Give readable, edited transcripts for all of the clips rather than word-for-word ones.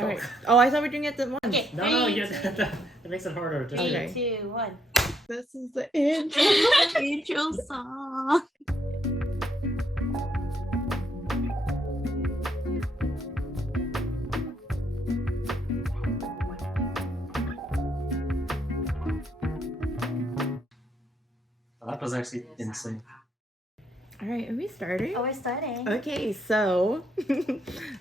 Alright. Oh, I thought we were doing it at once. Okay. No, that makes it harder. Just Okay. 3, 2, 1. This is the intro. Intro song. That was actually insane. Alright, are we starting? Oh, we're starting. Okay, so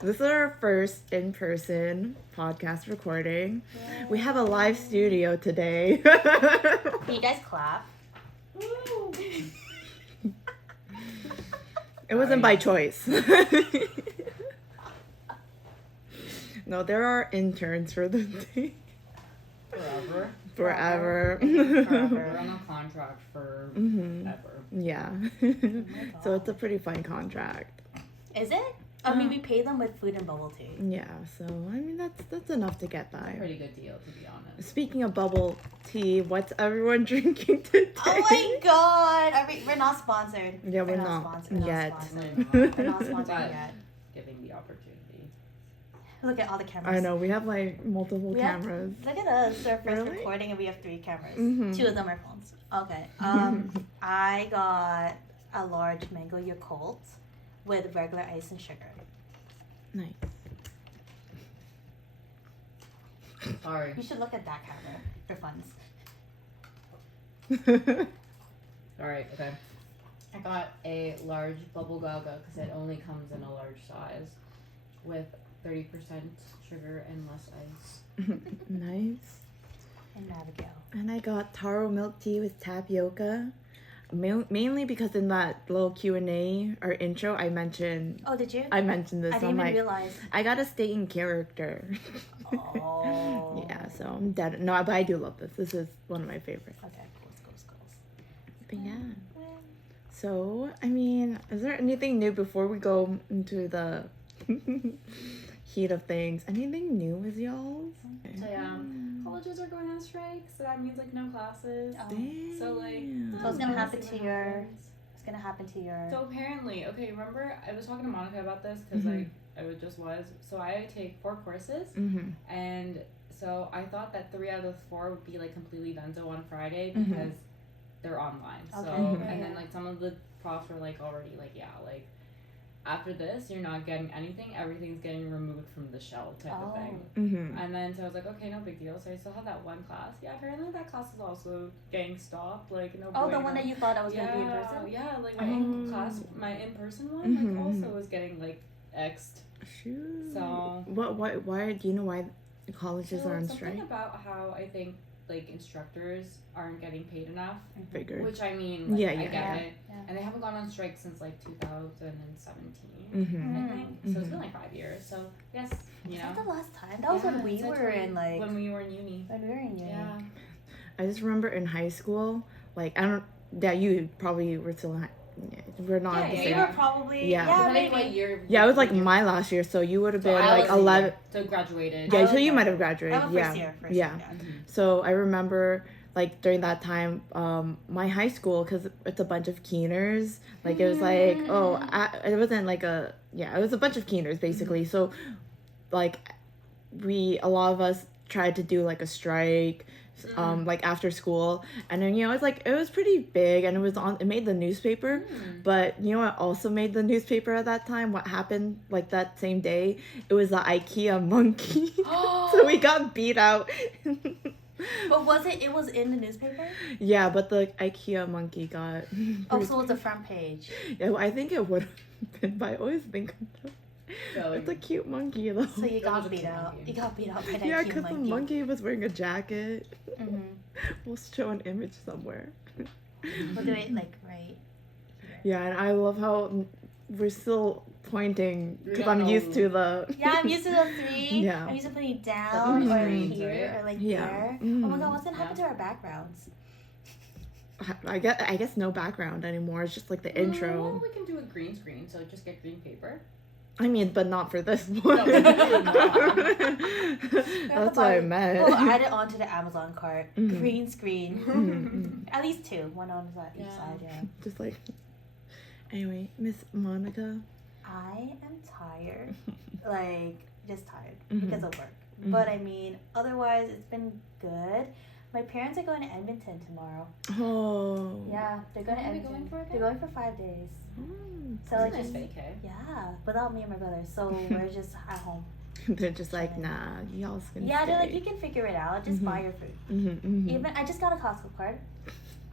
this is our first in-person podcast recording. Yay. We have a live studio today. Can you guys clap? Woo. It wasn't by choice. No, there are interns for the thing. Forever. Forever. We're on a contract for Mhm. ever. Yeah. Oh my So God. it's a pretty fine contract. Is it? I mean, we pay them with food and bubble tea. Yeah, so I mean that's enough to get by. Pretty good deal, to be honest. Speaking of bubble tea, what's everyone drinking today? Oh my God! We're not sponsored. Yeah, we're not sponsored. yet. We're not sponsored But yet. giving the opportunity. Look at all the cameras. I know, we have like multiple We have- cameras. Look at us. Our first Really? recording, and we have 3 cameras. Mhm. 2 of them are phones. Okay. I got a large mango Yakult with regular ice and sugar. Nice. Sorry. You should look at that camera for funds. Alright, okay. I got a large bubble gaga because it only comes in a large size with 30% sugar and less ice. Nice. And Abigail. And I got taro milk tea with tapioca. Mainly because in that little Q&A or intro, I mentioned Oh, did you? this. I didn't I'm even like, realize. I gotta stay in character. Oh. Yeah, so I'm dead. No, but I do love this. This is one of my favorites. Okay, goals. But yeah. So, I mean, is there anything new before we go into the heat of things? Anything new with y'all? So yeah, colleges are going on strike, so that means like no classes. Damn. So like, So it's gonna happen see to what your. happens. It's gonna happen to your. So apparently, okay, remember I was talking to Monica about this because Mhm. like so I take 4 courses, Mm-hmm. and so I thought that 3 out of 4 would be like completely done so on Friday Mhm. because they're online. So Okay, Mhm. and then yeah. like some of the profs were like already like like after this you're not getting anything, everything's getting removed from the shell type of thing. Mm-hmm. And then so I was like, okay, no big deal. So I still have that one class. Yeah, apparently that class is also getting stopped. Like no. Oh, the bueno. one that you thought I was gonna be in Yeah, person. yeah, like my my in-person one, Mhm, like also mhm. was getting like X'd. Shoot. So Why do you know why colleges so are on something strike? about how I think like instructors aren't getting paid enough, Figured. which I mean, like, Yeah, I yeah, get yeah. it, Yeah. and they haven't gone on strike since like 2017, Mm-hmm. I think. So it's Mhm. been like 5 years. So yes, you Is know. that the last time? That was when we it's like were in like. when we were in uni. When we were in uni. Yeah. I just remember in high school, like I don't. Yeah, you probably were still in high. Yeah, we're not at the Yeah, We same. were probably. Yeah. Yeah, Depending maybe. what year. Yeah, it was like year- my last year, so you would have So been I like was- 11. So graduated. Yeah, I so was you young. might have graduated. I'm a Yeah. first year. Yeah. Mhm. So I remember like during that time, my high school, because it's a bunch of keeners. Like it was like it wasn't like it was a bunch of keeners basically. So like a lot of us tried to do like a strike. Like after school, and then it's like it was pretty big, and it made the newspaper. But you know what also made the newspaper at that time? What happened like that same day? It was the IKEA monkey. So we got beat out. But was it? It was in the newspaper. Yeah, but the IKEA monkey got. Oh, so it was the front page. Yeah, I think it would have been, but I always think So it's a cute monkey though. So you That was got a beat cute out. monkey. You got beat out by that Yeah, cute because the monkey was wearing a jacket. Mm-hmm. We'll show an image somewhere. We'll do it like right. Yeah, and I love how we're still pointing We because don't I'm used know. to the. Yeah, I'm used to the 3. Yeah. I'm used to putting it down The or screens, here right? or like Yeah. there. Mhm. Oh my god, what's gonna happen to our backgrounds? I guess no background anymore. It's just like the Well, intro. we can do a green screen, so just get green paper. I mean, but not for this one. definitely not. That's what I meant. We'll add it onto the Amazon cart. Mhm. Green screen. Mhm. At least 2. One on each Yeah. side, yeah. Just like. Anyway, Miss Monica. I am tired. Like, just tired Mhm. because of work. Mhm. But I mean, otherwise, it's been good. My parents are going to Edmonton tomorrow. Oh. Yeah, they're going to Where are they Edmonton. going for again? They're going for 5 days. Mm. So That's it's a nice just vacay. yeah, without me and my brother. So we're just at home. They're just like, nah, y'all's gonna Yeah, they're like, stay. you can figure it out. Just buy your food. Mm-hmm, Even I just got a Costco card.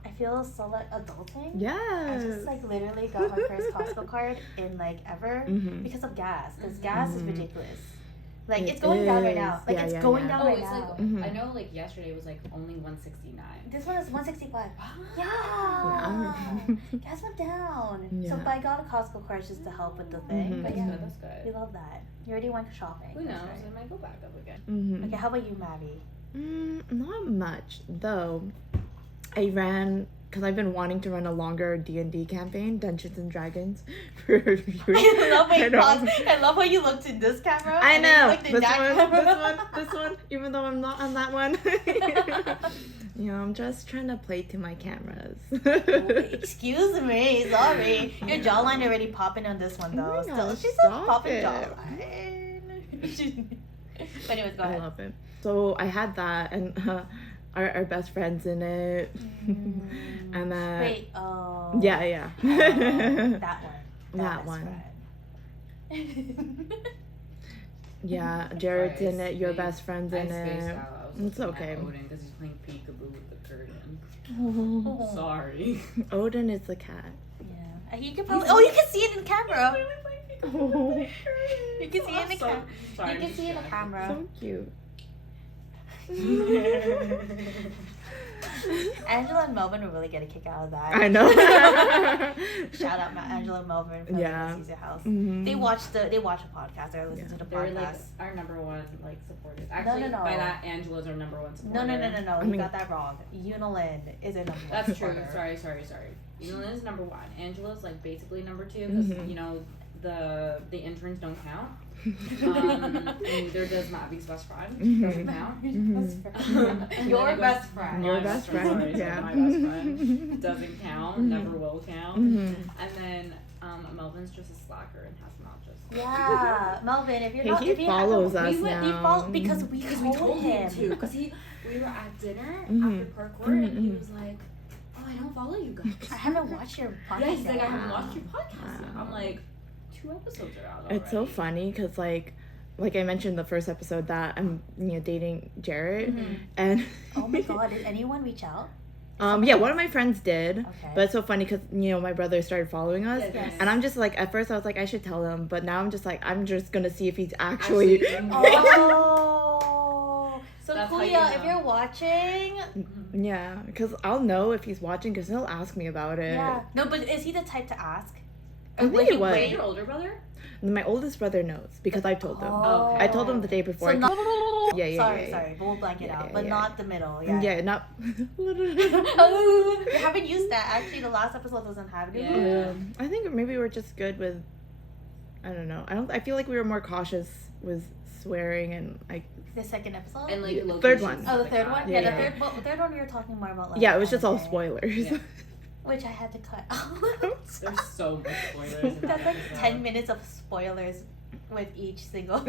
I feel so like adulting. Yes. I just like literally got my first Costco card in like ever Mhm. because of gas. Because gas is Mhm. ridiculous. Like It it's going down right is. now. Like Yeah, it's yeah, going yeah. down Oh, right it's now. like Mhm. I know. Like yesterday was like only 169. This one is 165. Yeah. Yeah. Gas went down. So Yeah. but I got a Costco card just to help with the thing. Mhm. But That's yeah, good. That's we good. love that. You already went shopping. Who knows? That's right. It might go back up again. Mm-hmm. Okay, how about you, Maddie? Not much though. I ran because I've been wanting to run a longer D&D campaign, Dungeons and Dragons, for years. I love how you know. paused. I love how you looked in this camera. I and then you know. looked in This that one, camera. this one. Even though I'm not on that one. You know, I'm just trying to play to my cameras. Excuse me, sorry. Your jawline already popping on this one Oh though. my Still, gosh, she's a stop popping it. jawline. But anyways, go I ahead. love it. So I had that, and our best friends in it, and then Wait, oh. yeah. Oh, that one. That best one. friend. Yeah, Jared's Sorry, in it. Your spaced- best friend's in I spaced it. out. I was It's looking okay. at Odin because he's playing peekaboo with the curtain. Oh. Sorry. Odin is the cat. Yeah. You can probably. Oh, you can see it in the camera. Oh, You can see it in the camera. Sorry, You can see it in the camera. so cute. Angela and Melvin will really get a kick out of that. I know. Shout out Angela and Melvin from Yeah. Caesar House. Mhm. They watch a podcast or listen Yeah. to the They're like podcast. our number one like supporters. Actually, no. by that, Angela's our number one supporter. No. I You mean- got that wrong. Unilyn is a number one That's true. supporter. Sorry. Evelyn is number one. Angela's like basically number two because Mhm. you know the interns don't count. And neither does Mavi's best friend. Mhm. Doesn't count. Mhm. Your And then it best goes- friend. My Your best friend, sorry, yeah. my best friend doesn't count. Mhm. Never will count. Mhm. And then Melvin's just a slacker and has not just. Yeah, Melvin, if you're Hey, not, he if you follows us we went, now. We follow because we told him. to. Because we were at dinner Mhm. after parkour and he Mhm. was like, "Oh, I don't follow you guys." I haven't watched your podcast. Yeah, he's like, "I yet. haven't watched your podcast yet." I'm like, 2 episodes are out already. It's so funny because like I mentioned in the first episode that I'm dating Jared, Mhm. and Oh my god, did anyone reach out? yeah, one of my friends did. Okay. But it's so funny because my brother started following us, Yes. and I'm just like, at first I was like I should tell him, but now I'm just like I'm just gonna see if he's actually. Oh, so That's how you Kuya, if know. you're watching, Yeah, because I'll know if he's watching because he'll ask me about it. yeah. No, but is he the type to ask? I think Would he he was. Wait, your older brother? My oldest brother knows because I told him. Oh. I told him the day before. So not, Yeah, sorry, but we'll blank it out. Yeah, But yeah. not the middle. Yeah. Yeah, not. Oh, we haven't used that. Actually, the last episode doesn't have it. Yeah. I think maybe we're just good with. I don't know. I feel like we were more cautious with swearing and like. The second episode. And like Yeah, locations third one. and Oh, the stuff third like one? that. Yeah, Yeah. the third one we were talking more about like Yeah, it was just all anime, spoilers. Yeah. which I had to cut out. There's so much spoilers. in that That's like episode. 10 minutes of spoilers with each single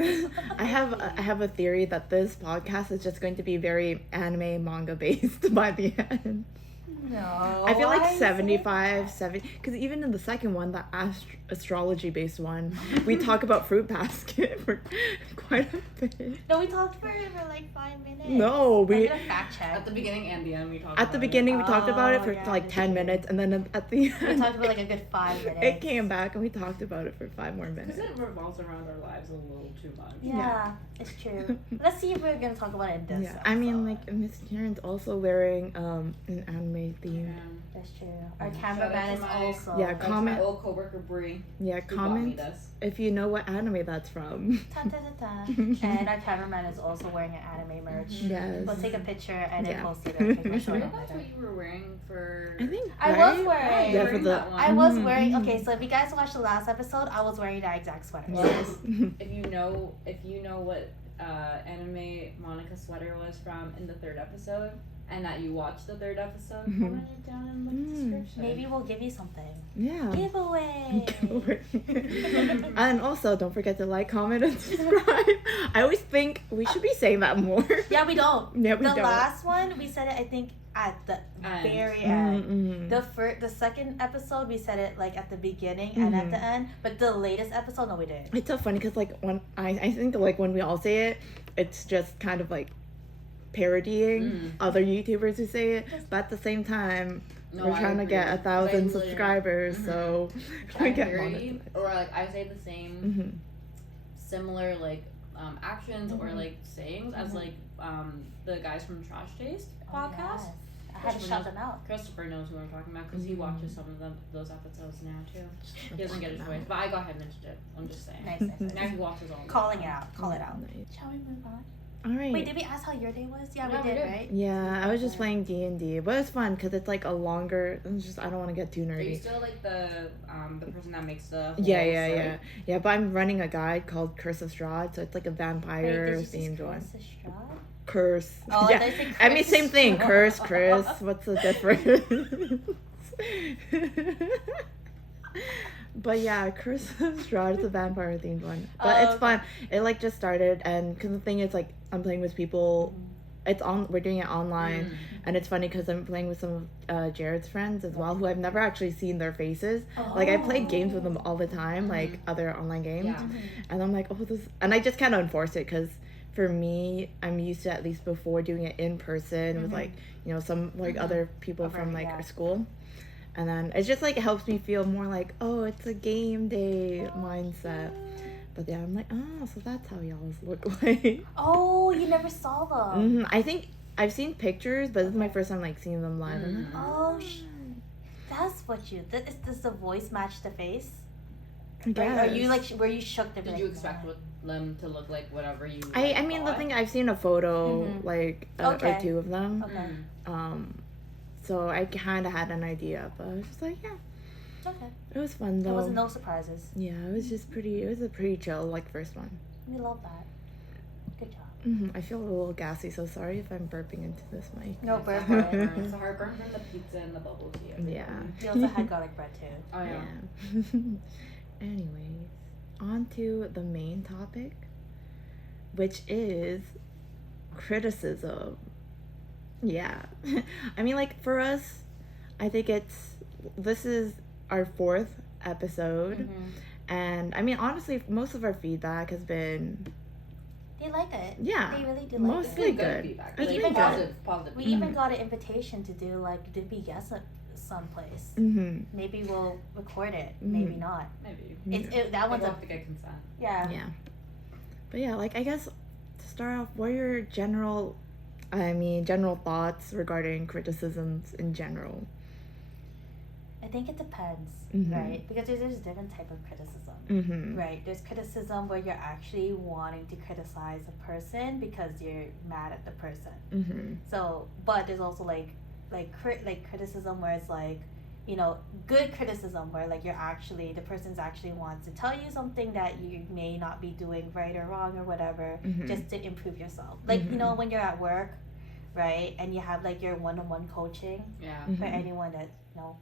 I have a theory that this podcast is just going to be very anime manga based by the end. No. I feel why like is 75, it? 70, because even in the second one, the astrology based one, we talk about Fruit Basket for quite a bit. No, we talked for it for like 5 minutes. No, I'm we gonna fact check. At the beginning and the end, we talked at the about beginning we Oh, talked about it for yeah, like that's 10 true. minutes, and then at the We end talked for like a good 5 minutes. it came back and we talked about it for 5 more Because minutes. it revolves around our lives a little too much. Yeah, it's true. Let's see if we're gonna talk about it in this. Yeah, I mean, episode. like Miss Karen's also wearing an anime theme. That's true. Our Yeah. cameraman is Shout out to my- also. Yeah, That's comment. my old coworker Bree. Yeah, Who got me comment this. if you know what anime that's from. Ta ta ta ta. And our cameraman is also wearing an anime merch. Yes. We'll take a picture and then Yeah. post it. And I show think it that's what you were wearing for. I think I was right? wearing. Yeah, for the that one. I was Mhm, wearing. mhm. Okay, so if you guys watched the last episode, I was wearing that exact sweater. Yes. If you know what anime Monica's sweater was from in the third episode, and that you watched the third episode, Mhm. comment it down in the description. Maybe we'll give you something. Yeah. Giveaway. And also, don't forget to like, comment, and subscribe. I always think we should be saying that more. Yeah, we don't. Yeah, we The don't. last one we said it, I think, at the End. very end. Mm-hmm. The second episode we said it like at the beginning and at the end, but the latest episode, no, we didn't. It's so funny because like when I think like when we all say it, it's just kind of like parodying other YouTubers who say it, but at the same time No, we're I trying to agree. get 1,000 Like, literally- subscribers, so I we get hear you, monetized. or like I say the same Mm-hmm. similar like actions or like sayings as like the guys from Trash Taste podcast. Yes. I had to shout them out. Christopher knows who I'm talking about because he watches some of those episodes now too. He doesn't get a choice, but I got him into it. I'm just saying. Nice, nice, Now nice. he watches all. Calling it out. Call it out. Nice. Shall we move on? All right. Wait, did we ask how your day was? Yeah, Yeah, we we did, did. right? Yeah, I was just playing D&D, but it's fun because it's like a longer. It's just I don't want to get too Are you nerdy. still like the person that makes the whole Yeah. story? But I'm running a guide called Curse of Strahd, so it's like a Wait, vampire did you just themed one. curse the straw? Curse. Oh, yeah. I thought you said I mean, Chris same thing. Strahd. Curse, Chris. What's the difference? But yeah, Curse of Strahd is a vampire themed one. But it's okay. fun. It like just started, and because the thing is, like, I'm playing with people. It's on. We're doing it online, and it's funny because I'm playing with some of Jared's friends as well, who I've never actually seen their faces. Like I play games with them all the time, like other online games, Yeah. and I'm like, oh, this, and I just kind of enforce it because for me, I'm used to at least before doing it in person with like some like other people Okay, from like yeah. our school, and then it's just like it helps me feel more like, oh, it's a game day mindset. But yeah, I'm like, oh, so that's how y'all look like. Oh, you never saw them. I think I've seen pictures, but this is my first time like seeing them live. I'm like, Oh, that's what you. Does the voice match the face? I guess. Are you like where you shook the? Did you expect them to look like whatever you? I mean, the thought? thing I've seen a photo like or Okay. two of them. Okay. So I kind of had an idea, but I was just like, yeah, Okay. it was fun There though. was no surprises. Yeah, it was just pretty. It was a pretty chill like first one. We love that. Good job. I feel a little gassy, so sorry if I'm burping into this mic. No It's burp. a heartburn. It's a heartburn from the pizza and the bubble tea. every Yeah. morning. We also had garlic bread too. Oh yeah. Yeah. Anyways, on to the main topic, which is criticism. Yeah. I mean, like, for us, I think this is our 4th episode. And, I mean, honestly, most of our feedback has been, They like it. yeah, They really do like mostly it. good. feedback. It's Like, been good. positive. We even got an invitation to do like did we guess it someplace. Maybe we'll record it. Maybe not. Maybe. That one's We'll a have to get consent. yeah. Yeah. But yeah, like, I guess to start off, what are your general thoughts regarding criticisms in general? I think it depends, right? Because there's different type of criticism, right? There's criticism where you're actually wanting to criticize a person because you're mad at the person. So, but there's also like criticism where it's like, good criticism where like the person's actually wants to tell you something that you may not be doing right or wrong or whatever, just to improve yourself. Like when you're at work, right, and you have like your one-on-one coaching. Yeah. For anyone that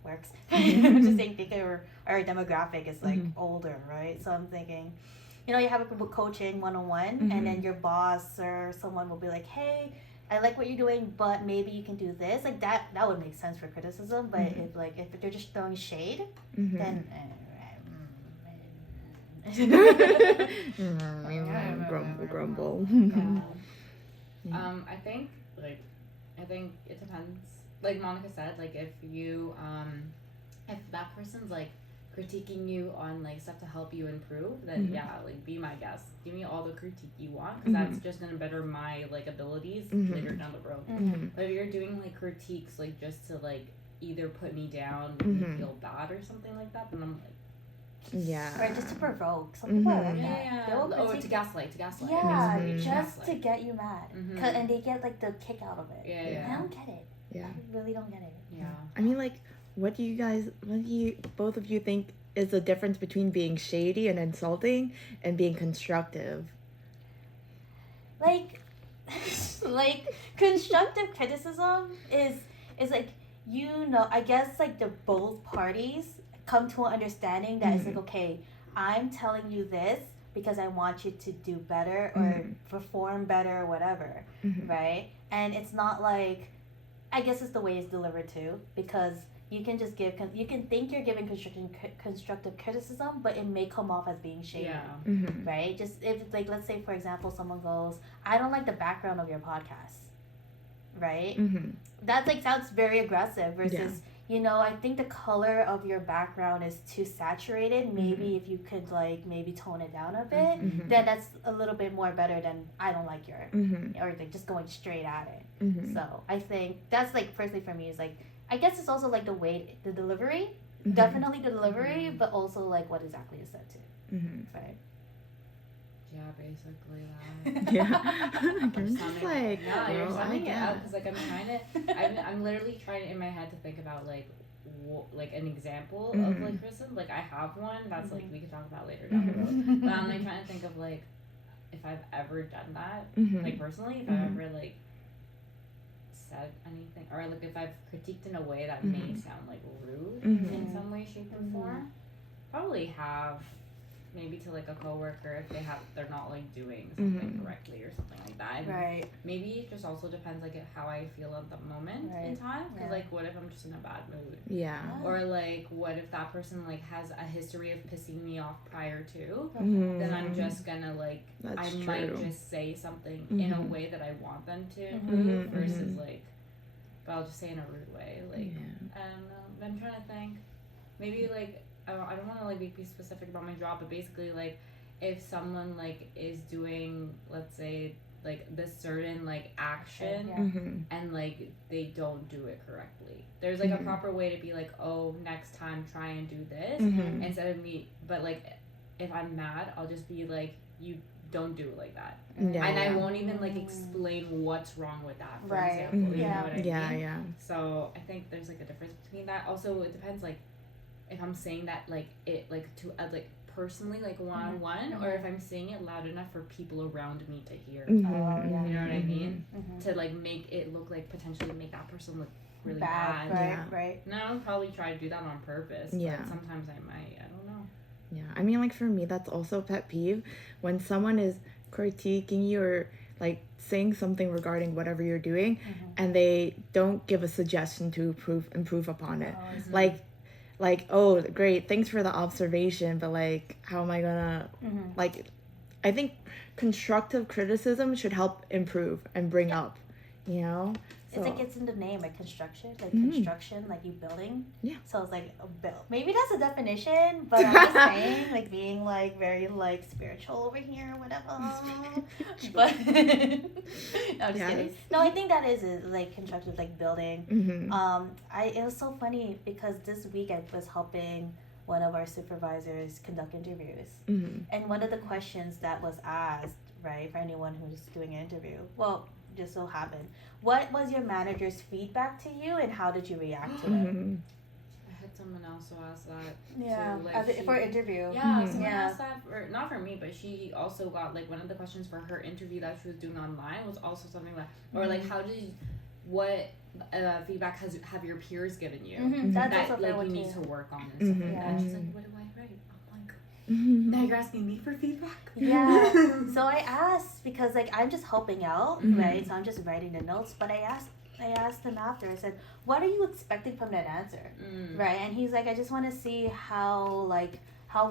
works. I'm just thinking our demographic is like older, right? So I'm thinking, you have a coaching one-on-one, and then your boss or someone will be like, hey, I like what you're doing, but maybe you can do this. Like that would make sense for criticism. But if they're just throwing shade, then grumble. I think it depends. Like Monica said, like if you if that person's like critiquing you on like stuff to help you improve, then yeah, like be my guest. Give me all the critique you want, because that's just gonna better my like abilities later down the road. But if you're doing like critiques like just to like either put me down, make me feel bad or something like that, then I'm like, yeah. or just to provoke. Some people are like that. yeah. They will Oh, critique to gaslight. Yeah, basically. just to Gaslight. get you mad, and they get like the kick out of it. Yeah. I don't get it. Yeah. I really don't get it. Yeah. I mean, like, what do you both of you think is the difference between being shady and insulting and being constructive? Like, Like, constructive criticism is like, I guess like the both parties come to an understanding that it's like, okay, I'm telling you this because I want you to do better or perform better or whatever, right? And it's not like, I guess it's the way it's delivered too, because you can just you can think you're giving constructive criticism, but it may come off as being shady, right? Just if, like, let's say for example, someone goes, I don't like the background of your podcast, right? That like sounds very aggressive versus, I think the color of your background is too saturated. Maybe if you could like maybe tone it down a bit, then that's a little bit more better than I don't like your, or like just going straight at it. So I think that's like, personally for me, is like, I guess it's also like the delivery, definitely the delivery, but also like what exactly is said too, right? Yeah, basically that. Yeah. You're Just like, you're bro, summing I it up guess. because like I'm trying to, I'm literally trying in my head to think about like like an example of like criticism. Like I have one that's like we could talk about later down the road. But I'm like trying to think of like if I've ever done that, like personally, if I've ever like said anything, or like if I've critiqued in a way that may sound like rude in some way, shape, or form. Probably have. Maybe to like a coworker if they're not like doing something correctly or something like that. Right. Maybe it just also depends like how I feel at the moment in time. Because like, what if I'm just in a bad mood? Yeah. Or like, what if that person like has a history of pissing me off prior to? Then I'm just gonna like, might just say something in a way that I want them to improve versus like, but I'll just say in a rude way. Like, I don't know. But I'm trying to think. Maybe like. I don't want to like be specific about my job, but basically like if someone like is doing, let's say, like this certain like action and like they don't do it correctly, there's like a proper way to be like, oh, next time try and do this instead of me. But like if I'm mad, I'll just be like, you don't do it like that, and I won't even like explain what's wrong with that, for example. You know what I mean? So I think there's like a difference between that. Also, it depends like if I'm saying that like it like to like personally like one-on-one or if I'm saying it loud enough for people around me to hear. You know what I mean? To like make it look like potentially make that person look really bad. Right. No, I'll probably try to do that on purpose. But sometimes I might. I don't know. Yeah, I mean, like for me, that's also a pet peeve when someone is critiquing you or like saying something regarding whatever you're doing, and they don't give a suggestion to improve upon it. Like, oh, great, thanks for the observation, but like, how am I gonna like? I think constructive criticism should help improve and bring up, you know. So, it's like it's in the name, like construction, like you building. Yeah. So it's like a build. Maybe that's a definition, but I'm just saying, like being like very like spiritual over here or whatever. But no, I'm just kidding. No, I think that is like constructive, like building. It was so funny because this week I was helping one of our supervisors conduct interviews, and one of the questions that was asked, right, for anyone who's doing an interview, well, just so happened, what was your manager's feedback to you and how did you react to it? I had someone else who asked that too. Like for interview. Yeah, someone asked that, not for me, but she also got like one of the questions for her interview that she was doing online was also something like, or like what feedback have your peers given you that like you need to work on and stuff like that. And she's like, what do I write? I'm like, now you're asking me for feedback? Yeah. So I asked because like I'm just helping out, right? So I'm just writing the notes. But I asked him after. I said, "What are you expecting from that answer?" Right? And he's like, "I just want to see how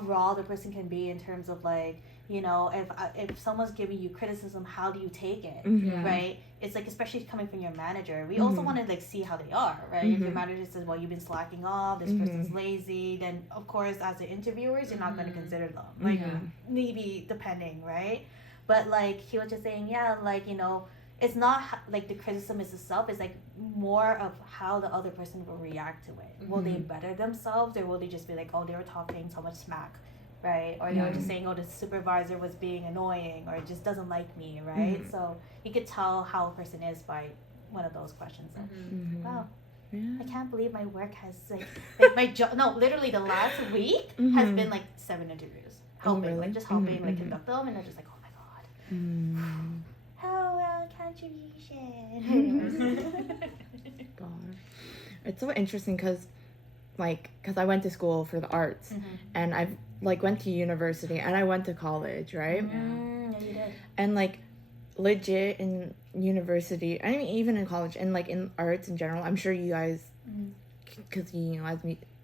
raw the person can be in terms of like, you know, if someone's giving you criticism, how do you take it, right? It's like, especially coming from your manager, we also want to like see how they are, right? If your manager says, well, you've been slacking off, this person's lazy, then of course as the interviewers, you're not going to consider them, like maybe depending, right? But like he was just saying, yeah, like, you know, it's not like the criticism is itself, it's like more of how the other person will react to it. Will they better themselves, or will they just be like, oh, they were talking so much smack, right? Or they were just saying, oh, the supervisor was being annoying, or just doesn't like me, right? So you could tell how a person is by one of those questions. Wow. I can't believe my work has like my job. No, literally the last week has been like 7 interviews, helping, like just helping like conduct them, and I'm just like, oh my god. How contribution. God, it's so interesting because I went to school for the arts, and I've went to university and I went to college, right? Yeah, you did. And legit in university, I mean even in college and in arts in general, I'm sure you guys, because as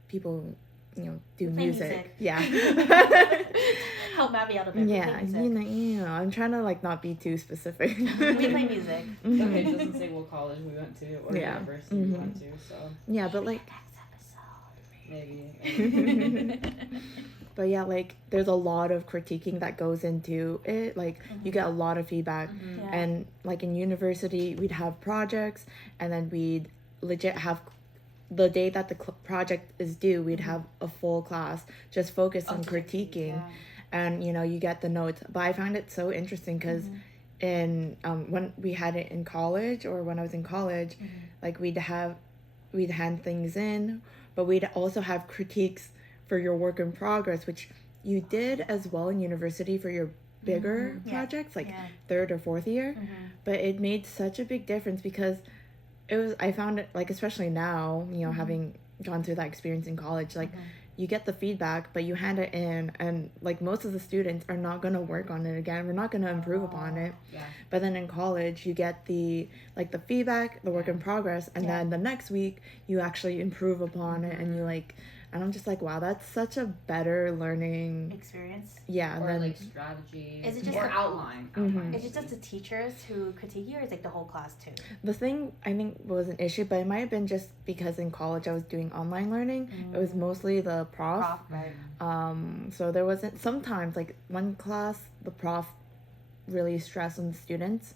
people do music. Yeah. Help Maddie out a bit. Yeah, I'm trying to not be too specific. We play music. Okay, it doesn't say what college we went to or university we went to, so yeah, but Next maybe. but yeah, there's a lot of critiquing that goes into it. You get a lot of feedback, Yeah. and in university we'd have projects, and then we'd legit have the day that the project is due, we'd have a full class just focused on critiquing. Yeah. And you get the notes. But I find it so interesting because in when we had it in college, or when I was in college, we'd hand things in, but we'd also have critiques for your work in progress, which you did as well in university for your bigger projects, third or fourth year. But it made such a big difference because I found it especially now, having gone through that experience in college, you get the feedback, but you hand it in, and most of the students are not going to work on it again. We're not going to improve upon it. Yeah. But then in college, you get the feedback, the work in progress, and then the next week you actually improve upon it, and and I'm just wow, that's such a better learning experience. Yeah. Or then, strategy. Is it just or the- outline? Is it just the teachers who critique you, or is the whole class too? the thing I think was an issue, but it might have been just because in college I was doing online learning. It was mostly the prof. Right. So there wasn't, sometimes one class the prof really stressed on the students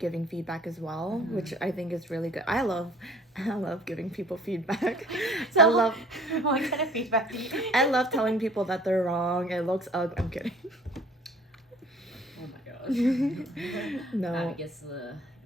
giving feedback as well, which I think is really good. I love giving people feedback. So, I love what kind of feedback do you? I love telling people that they're wrong. It looks ugly. I'm kidding. Oh my gosh. No. That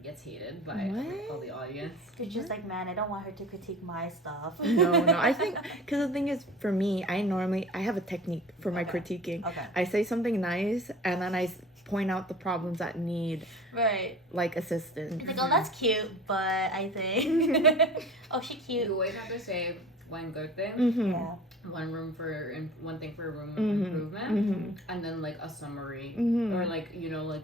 gets hated by What? all the audience. You're just man, I don't want her to critique my stuff. No. I think because the thing is, for me, I have a technique for my critiquing. Okay. I say something nice, and then I point out the problems that need Right. assistance. It's oh, that's cute, but I think, oh, she cute. You always have to say one good thing, Yeah. one thing for a room of improvement, and then a summary, or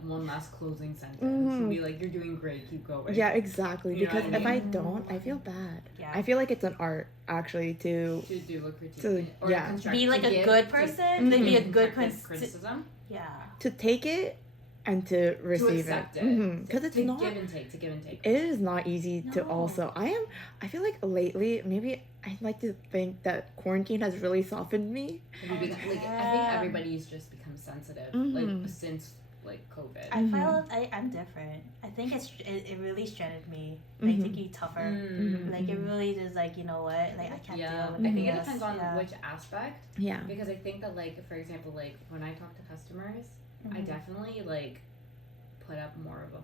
one last closing sentence. And be you're doing great, keep going. Yeah, exactly. You know Because what I if I don't, I feel bad. Yeah. I feel like it's an art, actually, to do a critique. To- or yeah. construct- Be to a give- good to- person. Then be a good constructive criticism. Yeah. to take it and to receive accept it. it. Because it's to not. give and take. To give and take. It is not easy to No. also. I feel like lately, maybe I like to think that quarantine has really softened me. I think everybody's just become sensitive, since COVID. I felt I'm different. I think it really strengthened me. Make you tougher. It really is you know what? I can't Yeah, deal with I think it this. depends on Yeah. which aspect. Yeah. Because I think that for example, when I talk to customers, I definitely put up more of a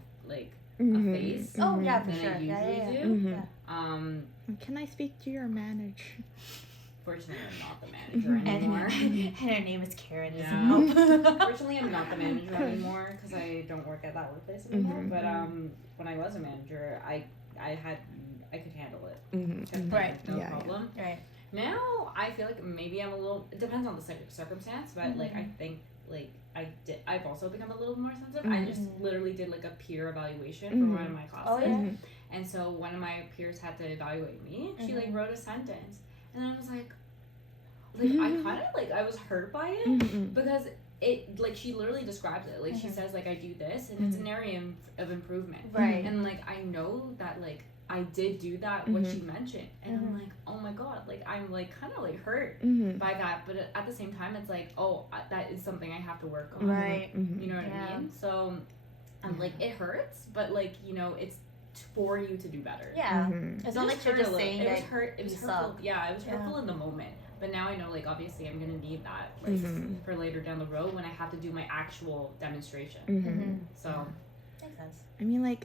face. Oh yeah, for than sure. I Yeah, usually yeah, do. yeah. Can I speak to your manager? Fortunately, I'm not the manager anymore. And her name is Karen. Yeah. Isn't Fortunately, I'm not the manager anymore because I don't work at that workplace anymore. But when I was a manager, I could handle it. Right. No Yeah, problem. Right. Now I feel like maybe I'm a little. It depends on the circumstance, but I think I've also become a little more sensitive. I just literally did a peer evaluation for one of my classes. Oh yeah. And so one of my peers had to evaluate me. She wrote a sentence, and I was I kind of I was hurt by it because it she literally describes it she says I do this and it's an area of improvement. Right. And I know that I did do that what she mentioned, and I'm oh my god, I'm kind of hurt by that, but at the same time it's that is something I have to work on. Right. You know what I mean? So I'm it hurts, but it's for you to do better. Yeah. It It's not just you're hurt a just little. saying It was that hurt. It was you hurtful. suck. Yeah, it was hurtful Yeah. in the moment. But now I know, obviously, I'm gonna need that, for later down the road when I have to do my actual demonstration. So Makes sense. I mean,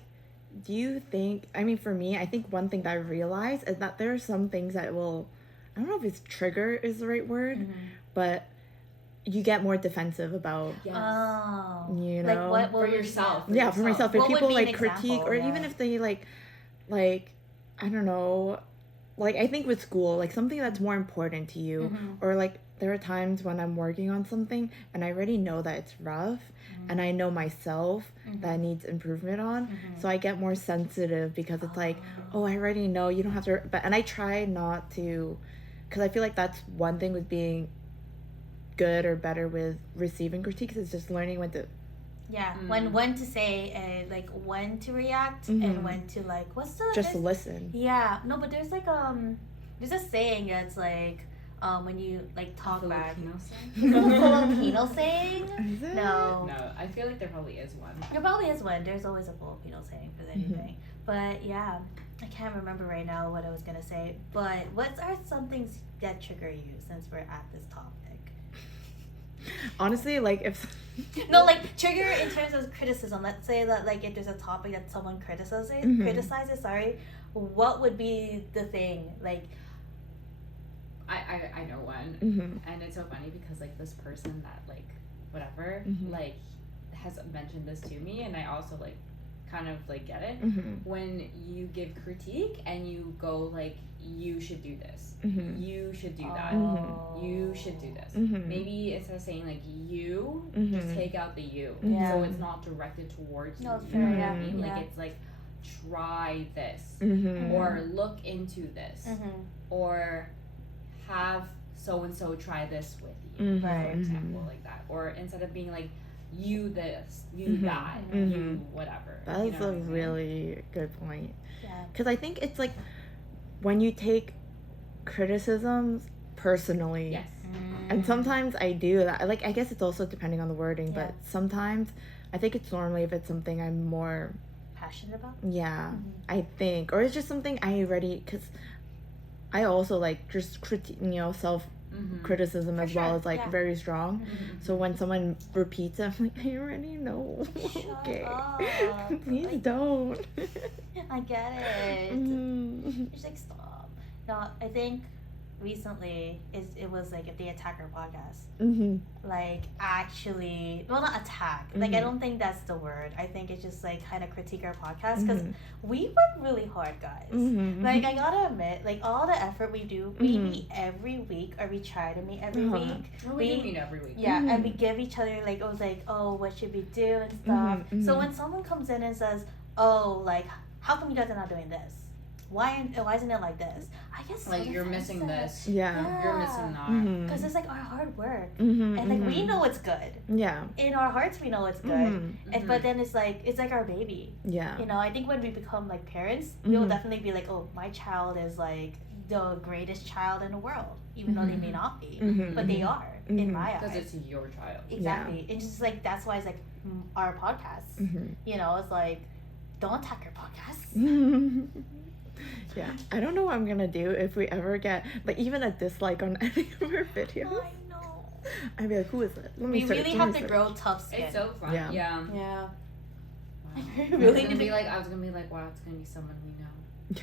do you think, for me, I think one thing that I realized is that there are some things that will, I don't know if it's trigger is the right word, but you get more defensive about, yes. Oh. you know. What for yourself. For myself. If What would people be an critique, example? or Yeah. even if they like, I don't know, like, I think with school, like, something that's more important to you, or, like, there are times when I'm working on something and I already know that it's rough and I know myself that needs improvement on. So I get more sensitive because it's like, oh, I already know, you don't have to, and I try not to, because I feel like that's one thing with being good or better with receiving critiques is just learning when to when to say like when to react and when to like what's the just listen. No, but there's like there's a saying that's like when you like talk back. Is it a Filipino saying? Is it? No, I feel like there probably is one. There probably is one. There's always a Filipino saying for anything. But yeah, I can't remember right now what I was gonna say. But what are some things that trigger you since we're at this topic? Honestly, like if no, like trigger in terms of criticism. Let's say that like if there's a topic that someone criticizes, what would be the thing? Like I know one, and it's so funny because like this person that like whatever like has mentioned this to me, and I also like kind of like get it when you give critique and you go like you should do this, you should do that, you should do this. Maybe instead of saying like you, just take out the you, so it's not directed towards you. No, You know what I mean? Like it's like try this or look into this or have so and so try this with you, for example, like that. Or instead of being like you this, you that, you whatever. That is a really good point. Because I think it's like when you take criticisms personally. Yes. And sometimes I do that. Like, I guess it's also depending on the wording, but sometimes I think it's normally if it's something I'm more passionate about. Yeah, I think. Or it's just something I already, because I also like just self criticism as well as like very strong. So when someone repeats it, I'm like, I already know. Okay. Please like, don't. I get it. Just like stop. No, I think recently it was like the Attacker podcast. Like actually, well, not attack. Like I don't think that's the word. I think it's just like kind of critique our podcast because we work really hard, guys. Like I gotta admit, like all the effort we do, we meet every week or we try to meet every week. No, we do meet every week. Yeah, and we give each other like what should we do and stuff. So when someone comes in and says, oh, like how come you guys are not doing this? Why isn't it like this? I guess like you're missing this. Yeah. You're missing that. Because it's like our hard work, and like we know it's good. Yeah. In our hearts, we know it's good. And but then it's like our baby. Yeah. You know, I think when we become like parents, we will definitely be like, oh, my child is like the greatest child in the world, even though they may not be, but they are in my eyes. Because it's your child. Exactly. Yeah. And just like that's why it's like our podcast. You know, it's like don't attack our podcast. Yeah, I don't know what I'm gonna do if we ever get like even a dislike on any of our videos. I know. I'd be like, who is it? We really have to grow tough skin. It's so fun. Yeah. Wow. Really need to be like, I was gonna be like, wow, it's gonna be someone we know.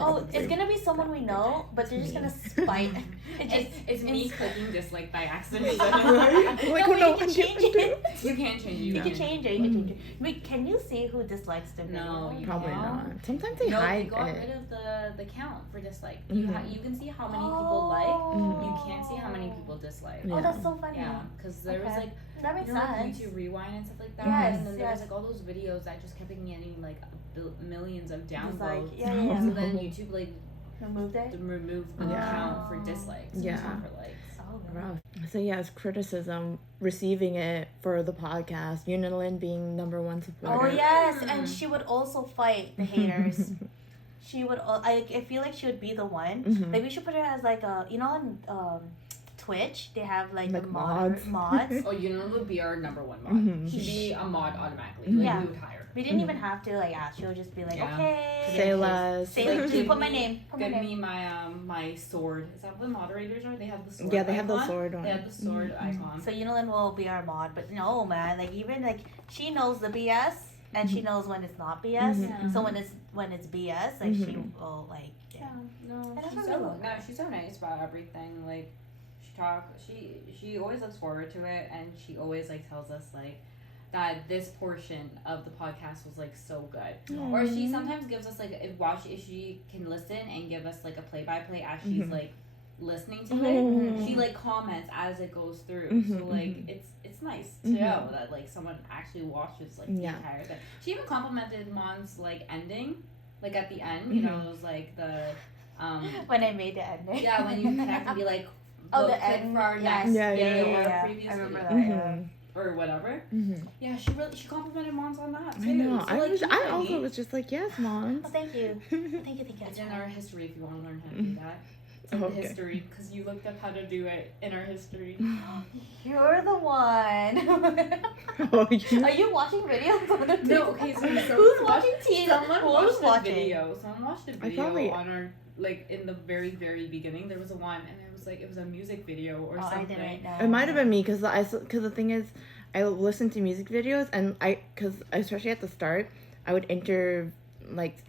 Oh, it's gonna be someone we know, but they're just gonna spite. It's me clicking dislike by accident. Like, no, you can change it. You can't change it. You can change it. Wait, can you see who dislikes the video? No, you probably can't. not. Sometimes they hide they got it. rid of the count for dislike. You can see how many people like. You can't see how many people dislike. Oh, that's so funny. Yeah, because there was like that makes like sense. YouTube Rewind and stuff like that. Yes, and then there was like all those videos that just kept getting like millions of downvotes. Like, So then YouTube like removed it. Removed the count for dislikes. Yeah. Not for likes. Rough. So yes, criticism, receiving it for the podcast, Unilyn being number one supporter. Oh yes, and she would also fight the haters. She would. I feel like she would be the one. Like we should put her as like a on Twitch they have like the mods. Oh, Unilyn would be our number one mod. She'd be a mod automatically. Like we would hire. We didn't even have to like ask. She'll just be like, okay. Say less. Say like, just put my name. Give me my my sword. Is that what the moderators are? They have the sword. Yeah, they icon? have the sword on. They have the sword icon. So Unilyn will be our mod, but no man, like even like she knows the BS and she knows when it's not BS. So when it's BS, like she will like she's so nice about everything. Like she always looks forward to it, and she always like tells us like that this portion of the podcast was like so good. Aw. Or she sometimes gives us like if she can listen and give us like a play-by-play as she's like listening to it. She like comments as it goes through. So like it's nice to know that like someone actually watches like the entire thing. She even complimented Mon's like ending, like at the end, you know, it was like the when I made the ending. yeah, when you connect and be like, oh, the click end for our yes. next Yeah, video yeah, or yeah. previous I remember video. that. Or whatever. Yeah, She complimented Mons on that too. I know. So, like, I also was just like, yes, Mom. Oh, thank you. Thank you. It's in our history if you want to learn how to do that. It's in the history because you looked up how to do it in our history. You're the one. Oh, you? Are you watching videos on the No, okay, so who's watching TV? Someone watched the watching? video. Someone watched a I video probably- on our like in the very beginning. There was a one, and it was like it was a music video or something. I didn't know. It might have been me because the thing is, I listen to music videos and because especially at the start, I would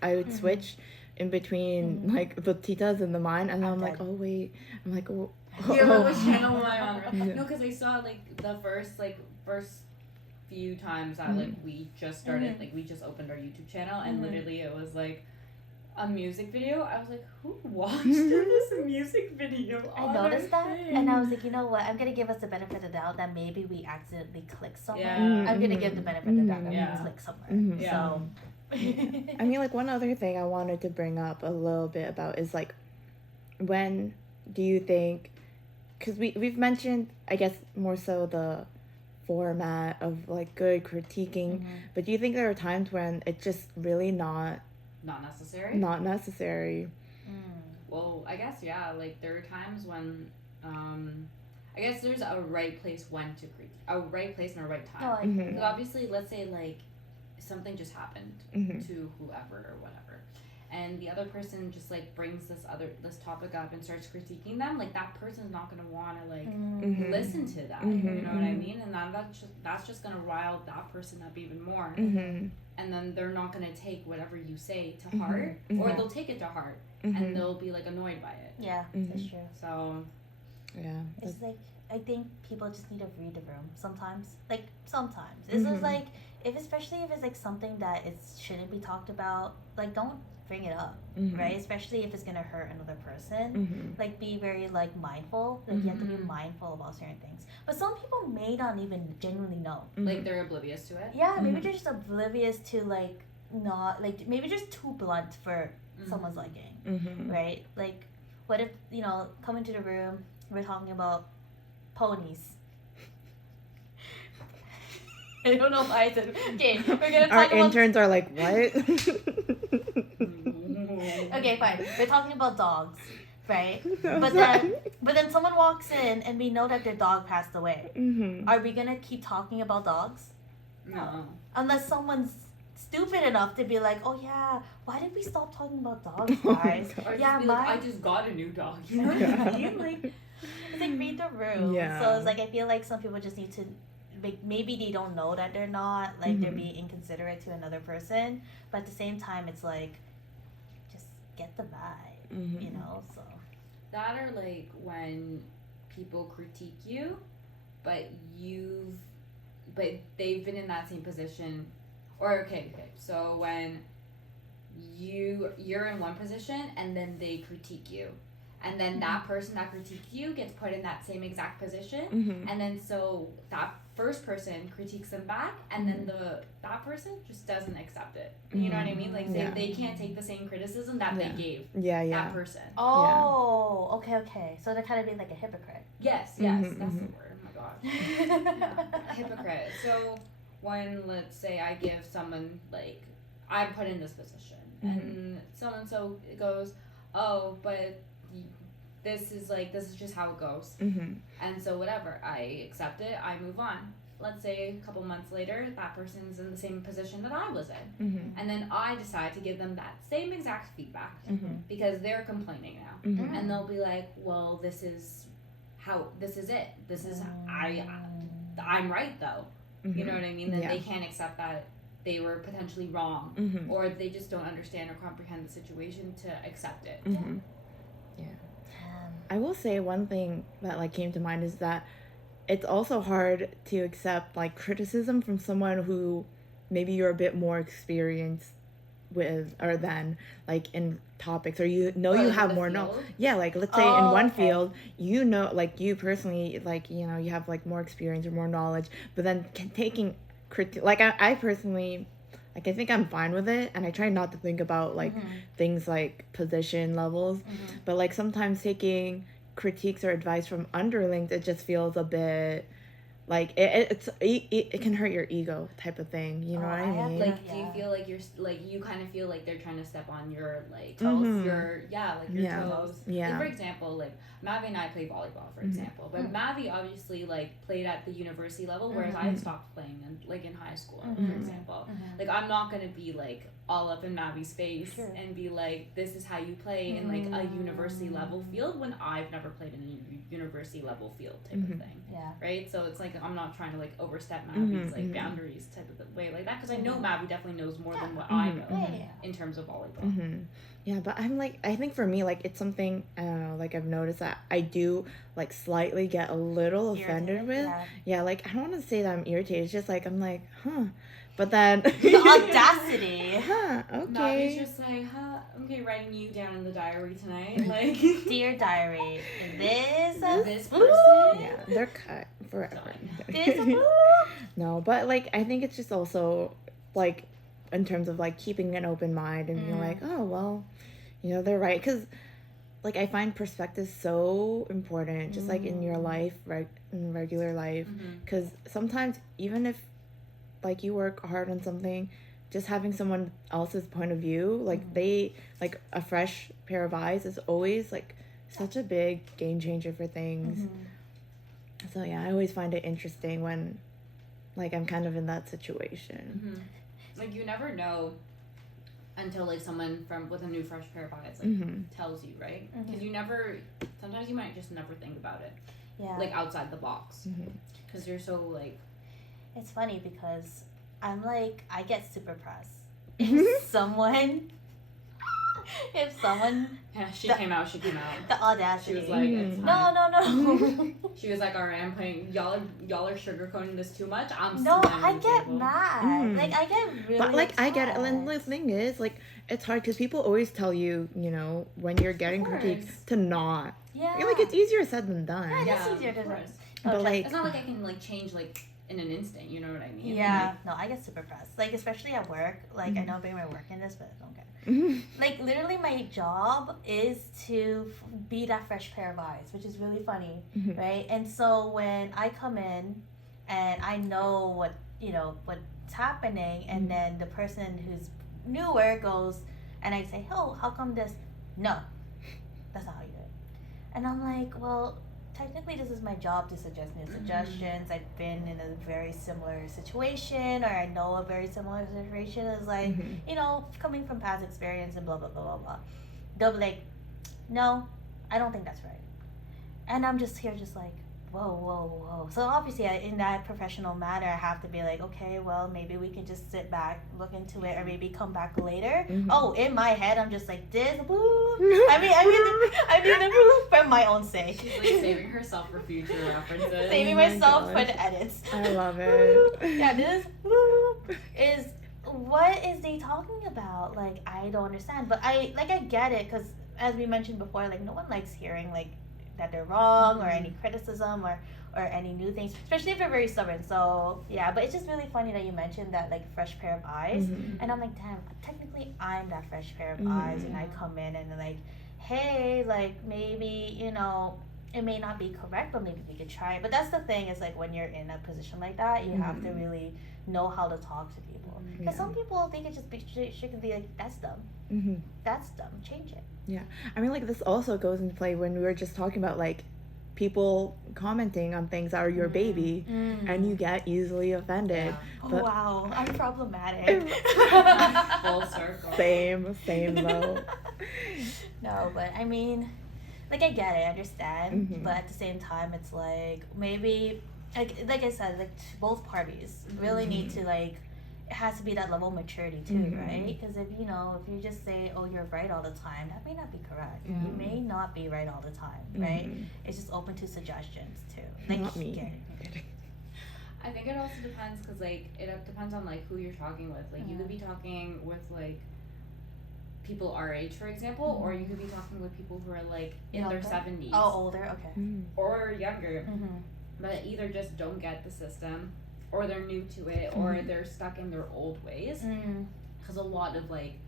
I would switch in between like the teatas and the mine, and then I'm like, oh wait, I'm like, oh. Yeah, which channel am I on? Yeah. No, because I saw like the first few times that like we just started, like we just opened our YouTube channel, and literally it was like a music video. I was like, who watched this music video? I noticed that, and I was like, you know what? I'm gonna give us the benefit of the doubt that maybe we accidentally clicked somewhere. Yeah. I'm gonna give the benefit of the doubt that Yeah. we clicked somewhere. Yeah. So. I mean, like, one other thing I wanted to bring up a little bit about is, like, when do you think, because we've mentioned, I guess, more so the format of, like, good critiquing, but do you think there are times when it's just really not necessary? Not necessary. Well, I guess, yeah, like, there are times when, I guess there's a right place when to critique, a right place and a right time. Oh, I Mhm. agree. Because obviously, let's say, like, something just happened to whoever or whatever, and the other person just like brings this topic up and starts critiquing them, like that person's not gonna want to like listen to that, you know what I mean? And that's just gonna rile that person up even more, and then they're not gonna take whatever you say to heart, or they'll take it to heart and they'll be like annoyed by it. Yeah, that's true. So Yeah. It's like, I think people just need to read the room sometimes. Like, sometimes. It's just like, especially if it's like something that it shouldn't be talked about, like, don't bring it up, right? Especially if it's gonna hurt another person. Like, be very, like, mindful. Like, you have to be mindful about certain things. But some people may not even genuinely know. like they're oblivious to it. Yeah, maybe they're just oblivious to, like, not, like, maybe just too blunt for someone's liking, right? Like, what if, you know, come into the room, we're talking about ponies. I don't know why I said, okay, we're gonna Our talk about... interns are like, what? Okay, fine. We're talking about dogs, right? No, But then someone walks in and we know that their dog passed away. Are we gonna keep talking about dogs? No. Unless someone's stupid enough to be like, oh yeah, why did we stop talking about dogs, guys? Or just Yeah, be like, mine- I just got a new dog. You know what I mean? Like, It's like, read the room. Yeah. So it's like, I feel like some people just need to, like, maybe they don't know that they're not, like, they're being inconsiderate to another person, but at the same time, it's like, just get the vibe, you know? So. that or like when people critique you, but they've been in that same position, or okay, so when you're in one position and then they critique you, and then that person that critiqued you gets put in that same exact position, and then so that first person critiques them back, and then that person just doesn't accept it. You know what I mean? Like they can't take the same criticism that they gave that person. Oh, okay. So they're kind of being like a hypocrite. Yes, that's the word. Oh my gosh. A hypocrite. So when, let's say, I give someone, like, I'm put in this position, and so goes, oh, but this is just how it goes, and so whatever, I accept it, I move on. Let's say a couple months later, that person's in the same position that I was in, and then I decide to give them that same exact feedback because they're complaining now, and they'll be like, well, this is it. This is I'm right though. You know what I mean? Then they can't accept that they were potentially wrong, or they just don't understand or comprehend the situation to accept it. I will say one thing that like came to mind is that it's also hard to accept like criticism from someone who maybe you're a bit more experienced with or than like in topics, or you know Or, you like, have the more field? yeah, like let's say in Oh, one okay. field, you know, like you personally, like, you know, you have like more experience or more knowledge, but then taking like I personally, like I think I'm fine with it, and I try not to think about like things like position levels, but like sometimes taking critiques or advice from underlings, it just feels a bit like it can hurt your ego type of thing, you know Oh, what I I have mean? Like, Yeah. do you feel like you're like you kind of feel like they're trying to step on your like Toes? your like your Yeah. toes? Yeah. Like, for example, like Mavi and I play volleyball, for example, but Mavi obviously like played at the university level, whereas I had stopped playing in high school, for example. Like, I'm not gonna be like all up in Mavi's face and be like, this is how you play in like a university level field, when I've never played in a university level field type of thing. Yeah. Right? So it's like I'm not trying to like overstep Mavi's like boundaries type of way like that, because I know Mavi definitely knows more than what I know in terms of volleyball. Yeah, but I'm like, I think for me, like, it's something, I don't know, like, I've noticed that I do, like, slightly get a little offended Irritated? with. Yeah. Yeah, like, I don't want to say that I'm irritated. It's just like, I'm like, huh. But then. The audacity. Huh, Mavi's okay. just like, okay, writing you down in the diary tonight. Like, Dear diary, this this person. Yeah, they're cut forever. this No, but, like, I think it's just also, like, in terms of, like, keeping an open mind and being like, oh, well, you know, they're right. Because, like, I find perspective so important, just, like, in your life, in regular life. Because sometimes, even if, like, you work hard on something, just having someone else's point of view, like, like, a fresh pair of eyes is always, like, such a big game changer for things. So, yeah, I always find it interesting when, like, I'm kind of in that situation. Like, you never know until like someone with a new fresh pair of eyes like tells you, right? Because you never, sometimes you might just never think about it. Yeah. Like, outside the box. Because you're so like. It's funny because I'm like, I get super pressed. If someone Yeah, she came out. the audacity. She was like, it's fine. No. She was like, alright, I'm playing. Y'all are sugarcoating this too much. I'm No, slamming I the get table. mad. Like, I get really But, like, I get it. upset. And the thing is, like, it's hard because people always tell you, you know, when you're getting critiques, to not. Yeah. You're like, it's easier said than done. Yeah, it's easier to of do. course. But, like, It's not like I can like change like in an instant. You know what I mean? Yeah. No, I get super pressed. Like, especially at work. Like, I know I'm putting my work in this, but I don't care. Like, literally my job is to be that fresh pair of eyes, which is really funny, right? And so when I come in and I know what's happening, and then the person who's newer goes and I say, oh, how come this? No, that's not how you do it. And I'm like, well, technically this is my job to suggest new suggestions. I've been in a very similar situation, or I know a very similar situation. Is like, you know, coming from past experience and blah blah blah blah blah. They'll be like, no, I don't think that's right. And I'm just here just like, whoa. So obviously in that professional matter, I have to be like, okay, well, maybe we can just sit back, look into it, or maybe come back later. Oh, in my head, I'm just like, this, boo. I mean the for my own sake. She's like saving herself for future references. Saving my myself gosh. for the edits. I love it. Yeah, this is, what is they talking about? Like, I don't understand. But I get it, because as we mentioned before, like, no one likes hearing like that they're wrong or any criticism or any new things, especially if they're very stubborn. So yeah, but it's just really funny that you mentioned that, like, fresh pair of eyes. And I'm like, damn, technically I'm that fresh pair of eyes, and I come in and like, hey, like, maybe, you know, it may not be correct, but maybe we could try it. But that's the thing, is like, when you're in a position like that, you have to really know how to talk to people, because some people think it just should be like, that's dumb, that's dumb, change it. Yeah, I mean, like, this also goes into play when we were just talking about, like, people commenting on things that are your baby, and you get easily offended. Yeah. But Wow, I'm problematic. Full circle. same though. No, but I mean, like, I get it, I understand, but at the same time, it's like, maybe, like I said, like, both parties really need to, like, it has to be that level of maturity too, right? Because if you know, if you just say, oh, you're right all the time, that may not be correct. You may not be right all the time, right? It's just open to suggestions too. Like, Not me. I think it also depends, because like it depends on like who you're talking with. Like you could be talking with like people our age, for example, or you could be talking with people who are like in their 70s. Oh, older, okay. Or younger, but either just don't get the system, or they're new to it, or they're stuck in their old ways. Because a lot of like,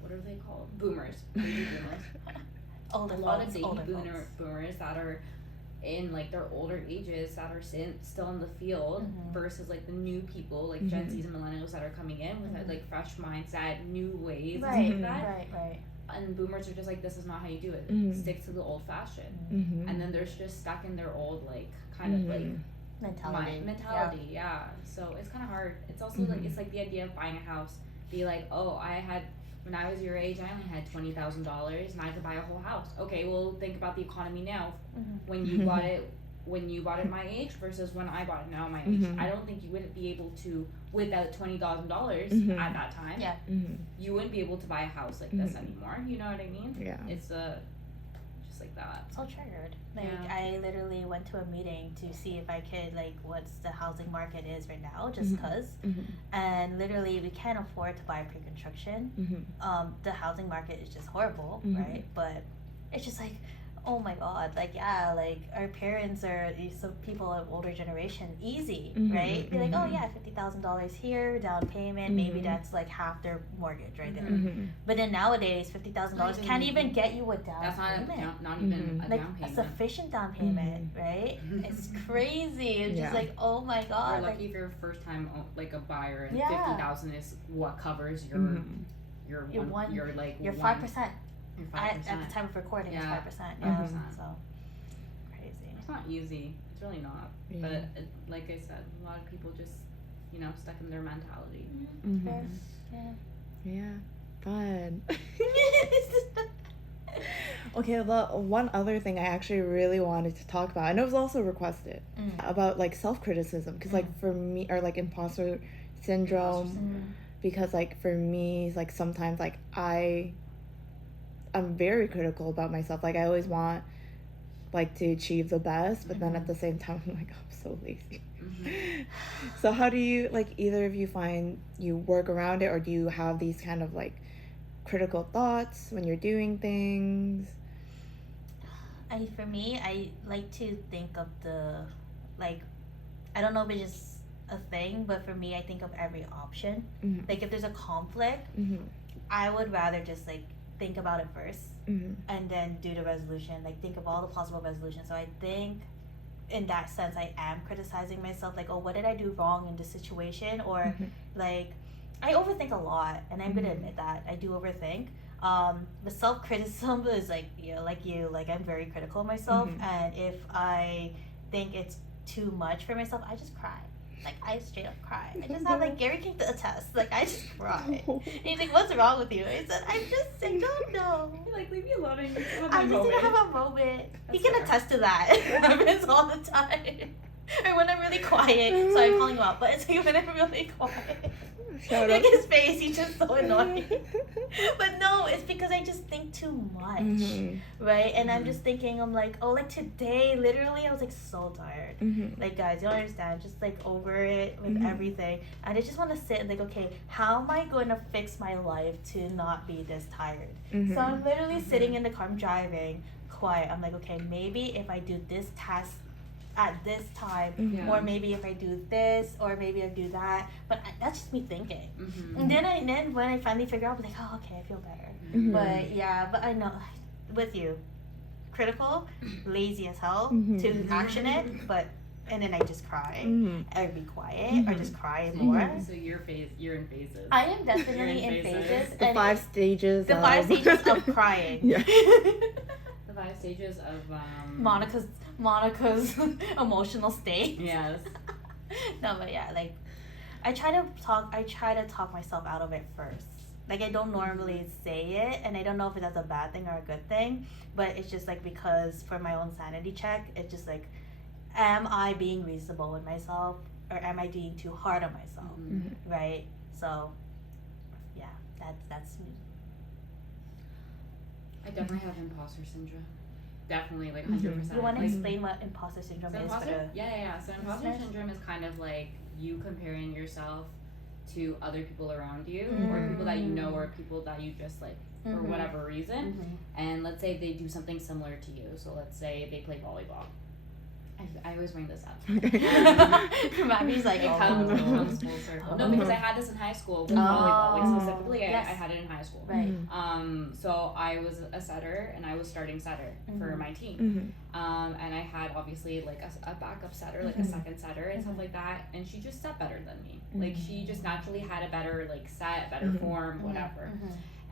what are they called? Boomers, baby boomers. Older a lot folks, of older baby folks. boomers that are in like their older ages that are still in the field versus like the new people like Gen Zs and millennials that are coming in with a like fresh mindset, new ways, Right, and that. right. And boomers are just like, this is not how you do it. Stick to the old fashioned. And then they're just stuck in their old like kind of like mentality. Yeah. So it's kind of hard. It's also like it's like the idea of buying a house. Be like, oh, when I was your age, I only had $20,000 and I could buy a whole house. Okay, well, think about the economy now. When you bought it my age versus when I bought it now my age. I don't think you wouldn't be able to, without $20,000 at that time. Yeah. You wouldn't be able to buy a house like this anymore. You know what I mean? Yeah. It's just like that. So triggered. Like, Yeah. I literally went to a meeting to see if I could, like, what's the housing market is right now, just because. And literally, we can't afford to buy pre-construction. The housing market is just horrible, right? But it's just like, oh my god, like, yeah, like, our parents are some people of older generation, easy, right? Be like, oh yeah, $50,000 here, down payment, maybe that's like half their mortgage right there. But then nowadays, $50,000 can't even get you a down That's payment. not even a Like down a payment. sufficient down payment, right? It's crazy. It's just like, oh my You're god. lucky if you're a first time like a buyer, and Yeah. 50,000 is what covers your Your 5%. Your 5%. At the time of recording, Yeah. it's 5%. Yeah. 5%. So crazy. It's not easy. It's really not. Yeah. But like I said, a lot of people just stuck in their mentality. Fair. Yeah. Yeah. Fun. Okay, well, one other thing I actually really wanted to talk about, and it was also requested, about like self-criticism, because like for me, or like imposter syndrome, because like for me, like sometimes like I'm very critical about myself. Like I always want like to achieve the best, but then at the same time I'm like, I'm so lazy. So how do you, like, either of you find you work around it, or do you have these kind of like critical thoughts when you're doing things? For me, I like to think of the, like, I don't know if it's just a thing, but for me, I think of every option. Like if there's a conflict, I would rather just like think about it first and then do the resolution, like think of all the possible resolutions. So I think in that sense I am criticizing myself, like, oh, what did I do wrong in this situation? Or like I overthink a lot, and I'm gonna admit that I do overthink. But self-criticism is like, like I'm very critical of myself, and if I think it's too much for myself, I just cry. Like, I straight up cry. I just have, like, Gary can attest. Like, I just cry. And he's like, what's wrong with you? I said, I don't know. You're like, leave me alone. I just didn't have a moment. He can attest to that. It happens all the time. Or when I'm really quiet. So I'm calling him out. But it's like when I'm really quiet. Like his face, he's just so annoying. But no, it's because I just think too much, right? And I'm just thinking, I'm like, oh, like today, literally, I was like so tired. Like, guys, you don't understand, just like over it with everything. And I just want to sit and like, okay, how am I going to fix my life to not be this tired? So I'm literally sitting in the car, I'm driving, quiet. I'm like, okay, maybe if I do this task at this time, or maybe if I do this, or maybe I do that, but that's just me thinking. And then when I finally figure out, I'm like, oh, okay, I feel better. But yeah, but I know with you, critical, lazy as hell to action it, and then I just cry, or be quiet, or just cry more. So you're in phases. I am definitely in phases. The 5 stages. The 5 stages of crying. The 5 stages of Monica's emotional state. Yes. No, but yeah, like I try to talk myself out of it first. Like, I don't normally say it, and I don't know if that's a bad thing or a good thing, but it's just like, because for my own sanity check, it's just like, am I being reasonable with myself? or am I being too hard on myself, right? So, yeah, that's me. I definitely have imposter syndrome. Definitely, like 100%. You want to like, explain what imposter syndrome is for the yeah. So imposter listeners? syndrome is kind of like you comparing yourself to other people around you, or people that you know, or people that you just like for whatever reason. And let's say they do something similar to you. So let's say they play volleyball. I always bring this up. Mommy's like, It comes full circle. No, because I had this in high school with volleyball. Like specifically, I had it in high school. Right. So I was a setter, and I was starting setter for my team. And I had obviously like a backup setter, like a second setter, and stuff like that. And she just set better than me. Like she just naturally had a better like set, better form, whatever.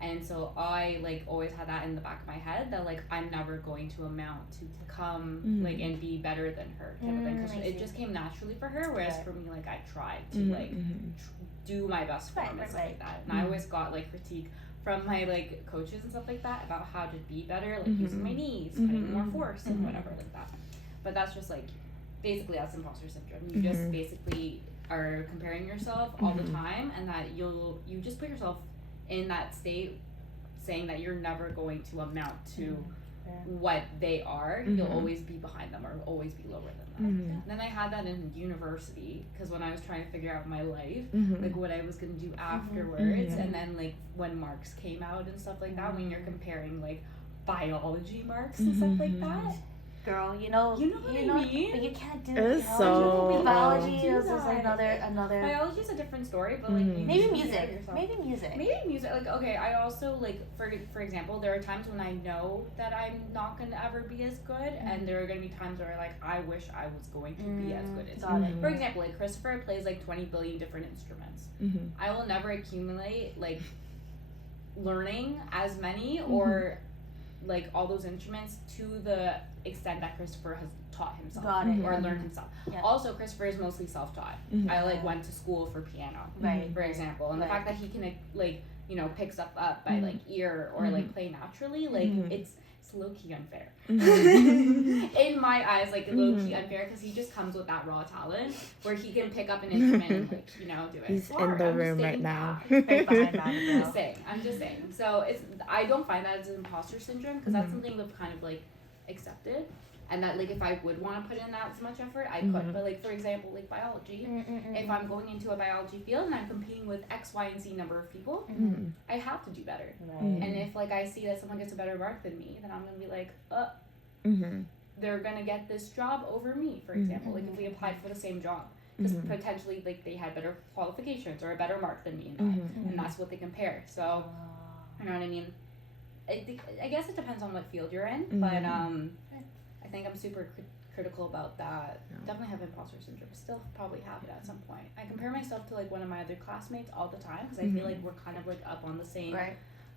And so I like always had that in the back of my head that like I'm never going to amount to come like and be better than her type of thing, because it just came naturally for her, whereas for me like I tried to like do my best form and stuff like that, and I always got like critique from my like coaches and stuff like that about how to be better, like using my knees, putting more force and whatever like that. But that's just like basically that's imposter syndrome. You just basically are comparing yourself all the time, and that you just put yourself in that state, saying that you're never going to amount to what they are. You'll always be behind them or always be lower than them. And then I had that in university, because when I was trying to figure out my life, like what I was going to do afterwards, and then like when marks came out and stuff like that, when you're comparing like biology marks and stuff like that. Girl, you know what I mean? But you can't do biology is just another. Biology is a different story, but like maybe music. Maybe music. Like okay, I also like for example, there are times when I know that I'm not gonna ever be as good, and there are gonna be times where like I wish I was going to be as good as him. For example, like Christopher plays like 20 billion different instruments. I will never accumulate like learning as many or like all those instruments to the extent that Christopher has taught himself or learned himself. Also, Christopher is mostly self-taught. I like went to school for piano, for example, and the fact that he can like pick stuff up by like ear or like play naturally, like it's low-key unfair. In my eyes, like low-key unfair, because he just comes with that raw talent where he can pick up an instrument and like do it. He's in the room right now. I'm just saying. So I don't find that as an imposter syndrome, because that's something we've kind of like accepted, and that like if I would want to put in that much effort, I could. But like for example, like biology, if I'm going into a biology field and I'm competing with X, Y, and Z number of people, I have to do better. And if like I see that someone gets a better mark than me, then I'm gonna be like, they're gonna get this job over me. For example, like if we applied for the same job, because potentially like they had better qualifications or a better mark than me, and that's what they compare. So you know what I mean. I guess it depends on what field you're in, but I think I'm super critical about that. Definitely have imposter syndrome. Still probably have it at some point. I compare myself to like one of my other classmates all the time, because I feel like we're kind of like up on the same,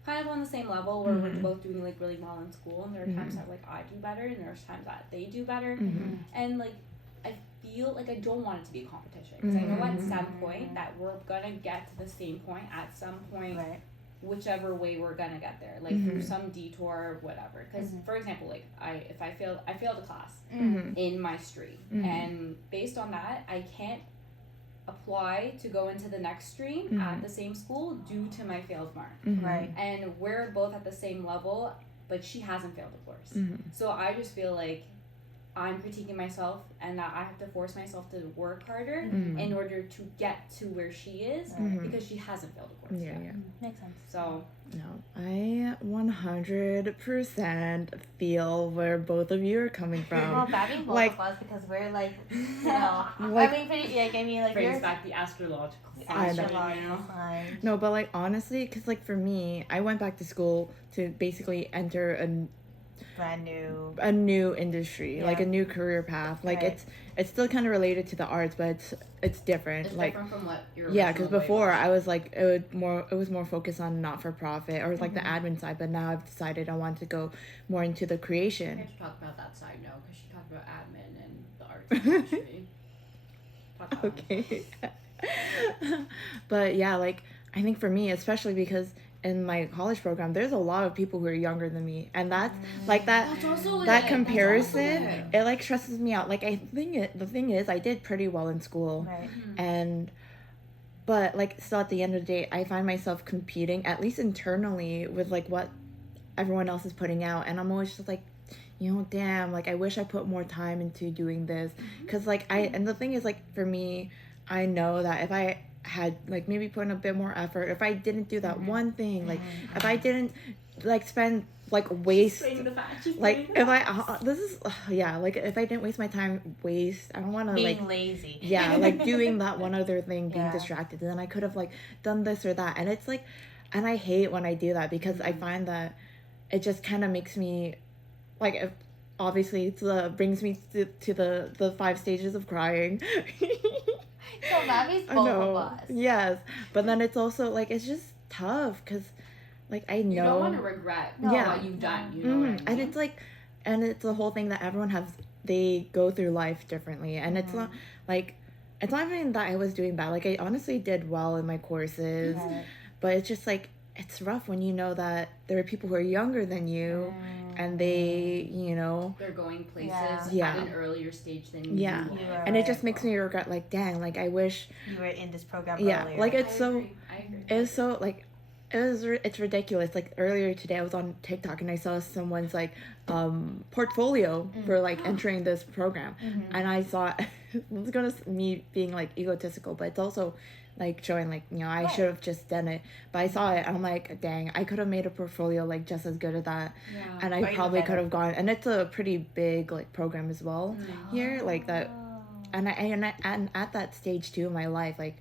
kind of on the same level, where we're both doing like really well in school, and there are times that like I do better, and there's times that they do better, and like I feel like I don't want it to be a competition, because I know at some point that we're gonna get to the same point at some point. Whichever way we're gonna get there, like through some detour, whatever. Because for example, like I failed a class in my stream, and based on that, I can't apply to go into the next stream at the same school due to my failed mark. And we're both at the same level, but she hasn't failed a course. So I just feel like I'm critiquing myself, and that I have to force myself to work harder in order to get to where she is, because she hasn't failed a course yet. Makes sense. So I 100% feel where both of you are coming from. Well, that means both of us, because we're like, like, I mean, like brings back the astrological sign. No, but like honestly, because like for me, I went back to school to basically enter a new industry, like a new career path. Like it's still kind of related to the arts, but it's different. It's like different from what your because before I was like it was more focused on not for profit or like the admin side, but now I've decided I want to go more into the creation. We have to talk about that side now, because she talked about admin and the arts industry. Okay. But yeah, like I think for me, especially because in my college program, there's a lot of people who are younger than me, and that's like that. That's also That it. comparison, That's also it like stresses me out. Like the thing is, I did pretty well in school, Right. and but like still at the end of the day, I find myself competing, at least internally, with like what everyone else is putting out, and I'm always just like, damn, like I wish I put more time into doing this, because like and the thing is, like for me, I know that if I had like maybe put in a bit more effort, if I didn't do that one thing, like if I didn't like spend like waste, like if I this is like if I didn't waste my time, I don't want to Being lazy. Yeah, like doing that one other thing, being Yeah. distracted, and then I could have like done this or that, and it's like, and I hate when I do that, because I find that it just kind of makes me like, if obviously it's brings me to the 5 stages of crying. So Mavi's I both know. of us. Yes, but then it's also like it's just tough, because like I know You don't want to regret Yeah. what you've done. You know what I mean? and it's like, and it's the whole thing that everyone has, they go through life differently, and it's not like, it's not even that I was doing bad, like I honestly did well in my courses, Right. but it's just like, it's rough when you know that there are people who are younger than you, and they They're going places Yeah. at an earlier stage than Yeah. you You are. are and it right. just makes me regret, like, dang, like I wish, You were in this program Yeah, earlier. like I it's so agree. I agree. it was so like it's ridiculous. Like earlier today I was on TikTok and I saw someone's like portfolio for like entering this program, and I saw it's gonna me being like egotistical, but it's also like showing like I should have just done it, but I saw it and I'm like, dang, I could have made a portfolio like just as good as that, Yeah. and Or I even probably better. could have gone, and it's a pretty big like program as well here, like that. And and at that stage too in my life, like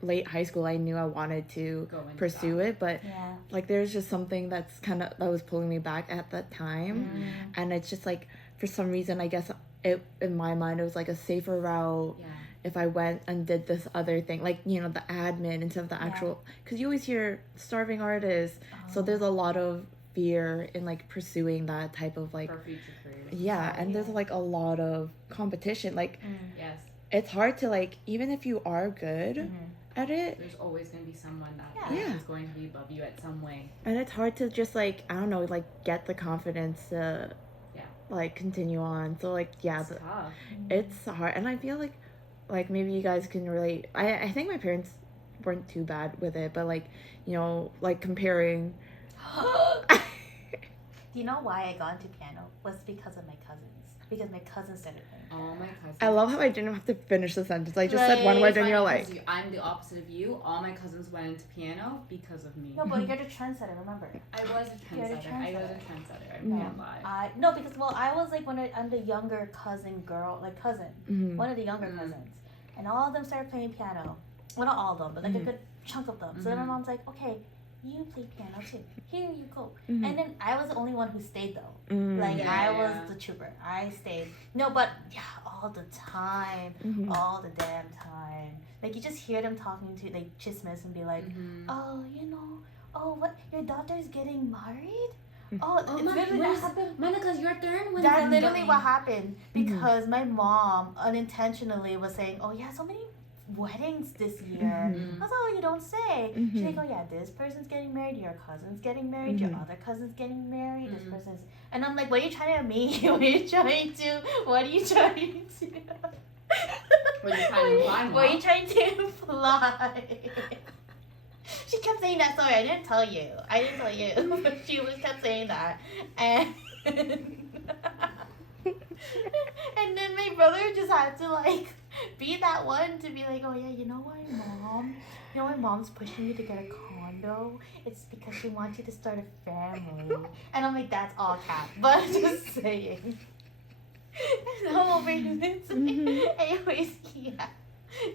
late high school, I knew I wanted to Go into pursue that. it, but Yeah. like there's just something that was pulling me back at that time, and it's just like, for some reason, I guess it, in my mind, it was like a safer route Yeah. if I went and did this other thing, like the admin instead of the actual, because you always hear starving artists, so there's a lot of fear in like pursuing that type of like, For future careers. yeah, and there's like a lot of competition, like Yes. it's hard to like, even if you are good at it, There's always going to be someone that Yeah. is going to be above you at some way. and it's hard to just like, I don't know, like get the confidence to Yeah. like continue on. So like, yeah, It's tough. it's hard, and I feel like maybe you guys can relate. I think my parents weren't too bad with it, but like like comparing. Do you know why I got into piano? Was because of my cousins. Because my cousins started playing. All my cousins. I love how I didn't have to finish the sentence. I just said one Right. word It's and funny you're 'cause like, I'm the opposite of you. All my cousins went into piano because of me. No, but you're the trendsetter, remember? I was a You're the trendsetter. I was a trendsetter. trendsetter. I Yeah. can't lie. No, because I was like I'm the younger cousin girl, like cousin, one of the younger cousins, and all of them started playing piano. Well, not all of them, but like a good chunk of them. So then my mom's like, okay, you play piano too. Here you go. And then I was the only one who stayed though. Like Yeah, I was yeah. the trooper. I stayed. No, but yeah, all the time, all the damn time. Like you just hear them talking to like chismis and be like, oh, oh, what, your daughter's getting married? Oh, it's literally that happened. Monica's your turn. When That's is it literally going? what happened because my mom unintentionally was saying, "Oh yeah, so many weddings this year." I was like, "Oh, you don't say." She's like, "Oh yeah, this person's getting married. Your cousin's getting married. Your other cousin's getting married. This person's." And I'm like, "What are you trying to mean? What are you trying to? What are you trying to?" What are you trying to imply, What are you Mom? trying to imply? She kept saying that. Sorry, I didn't tell you. But she was kept saying that, and and then my brother just had to like be that one to be like, oh yeah, you know why, mom? You know why mom's pushing you to get a condo? It's because she wants you to start a family. And I'm like, that's all cap, but I'm just saying. And I'm over here. Anyways, yeah,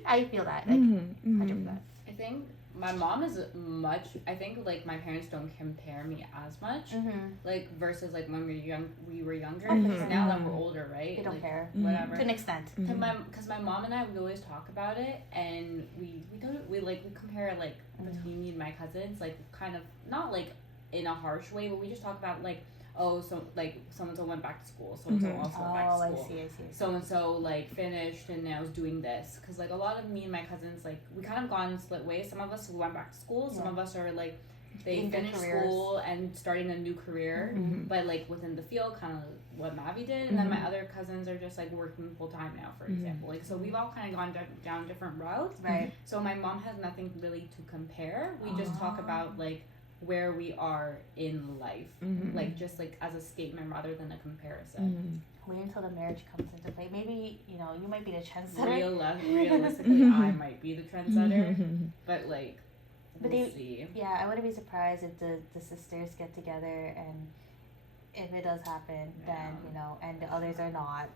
I feel that like 100%. I think my mom is I think like my parents don't compare me as much, like versus like when we were younger. Because now that we're older, right? They don't like, care Whatever. to an extent. Because my mom and I, we always talk about it, and we compare like between me and my cousins, like kind of not like in a harsh way, but we just talk about like, oh, so like so and so went back to school, so and so also went back to Oh, school. I see. So and so like finished and now is doing this, because like a lot of me and my cousins, like we kind of gone split ways. Some of us who went back to school, some of us are like they In their finish careers. school and starting a new career, but like within the field, kind of what Mavi did. And then my other cousins are just like working full time now, for example. Like, so we've all kind of gone down different routes. Right. So my mom has nothing really to compare. We just talk about like where we are in life, like just like as a statement rather than a comparison. Wait until the marriage comes into play. Maybe, you know, you might be the trendsetter. Realistically, I might be the trendsetter, but like, But we'll see. Yeah, I wouldn't be surprised if the sisters get together, and if it does happen, then, you know, and the others are not,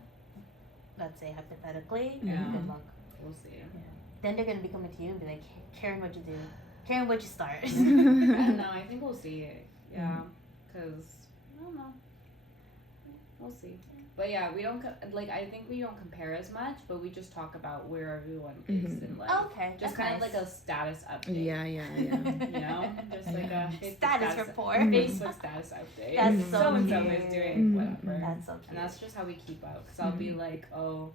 let's say hypothetically, good luck. We'll see. Yeah. Then they're going to be coming to you and be like, Karen, what'd you do? Karen, what'd you start? I don't know. I think we'll see. Yeah, because I don't know. We'll see. But yeah, we don't like. I think we don't compare as much, but we just talk about where everyone is in life. Okay, Just that's kind nice. of like a status update. Yeah. You know, just like a Facebook Status report. Facebook status update. That's so and so cute. is doing whatever. That's so cute. And that's just how we keep up. Because I'll be like, oh,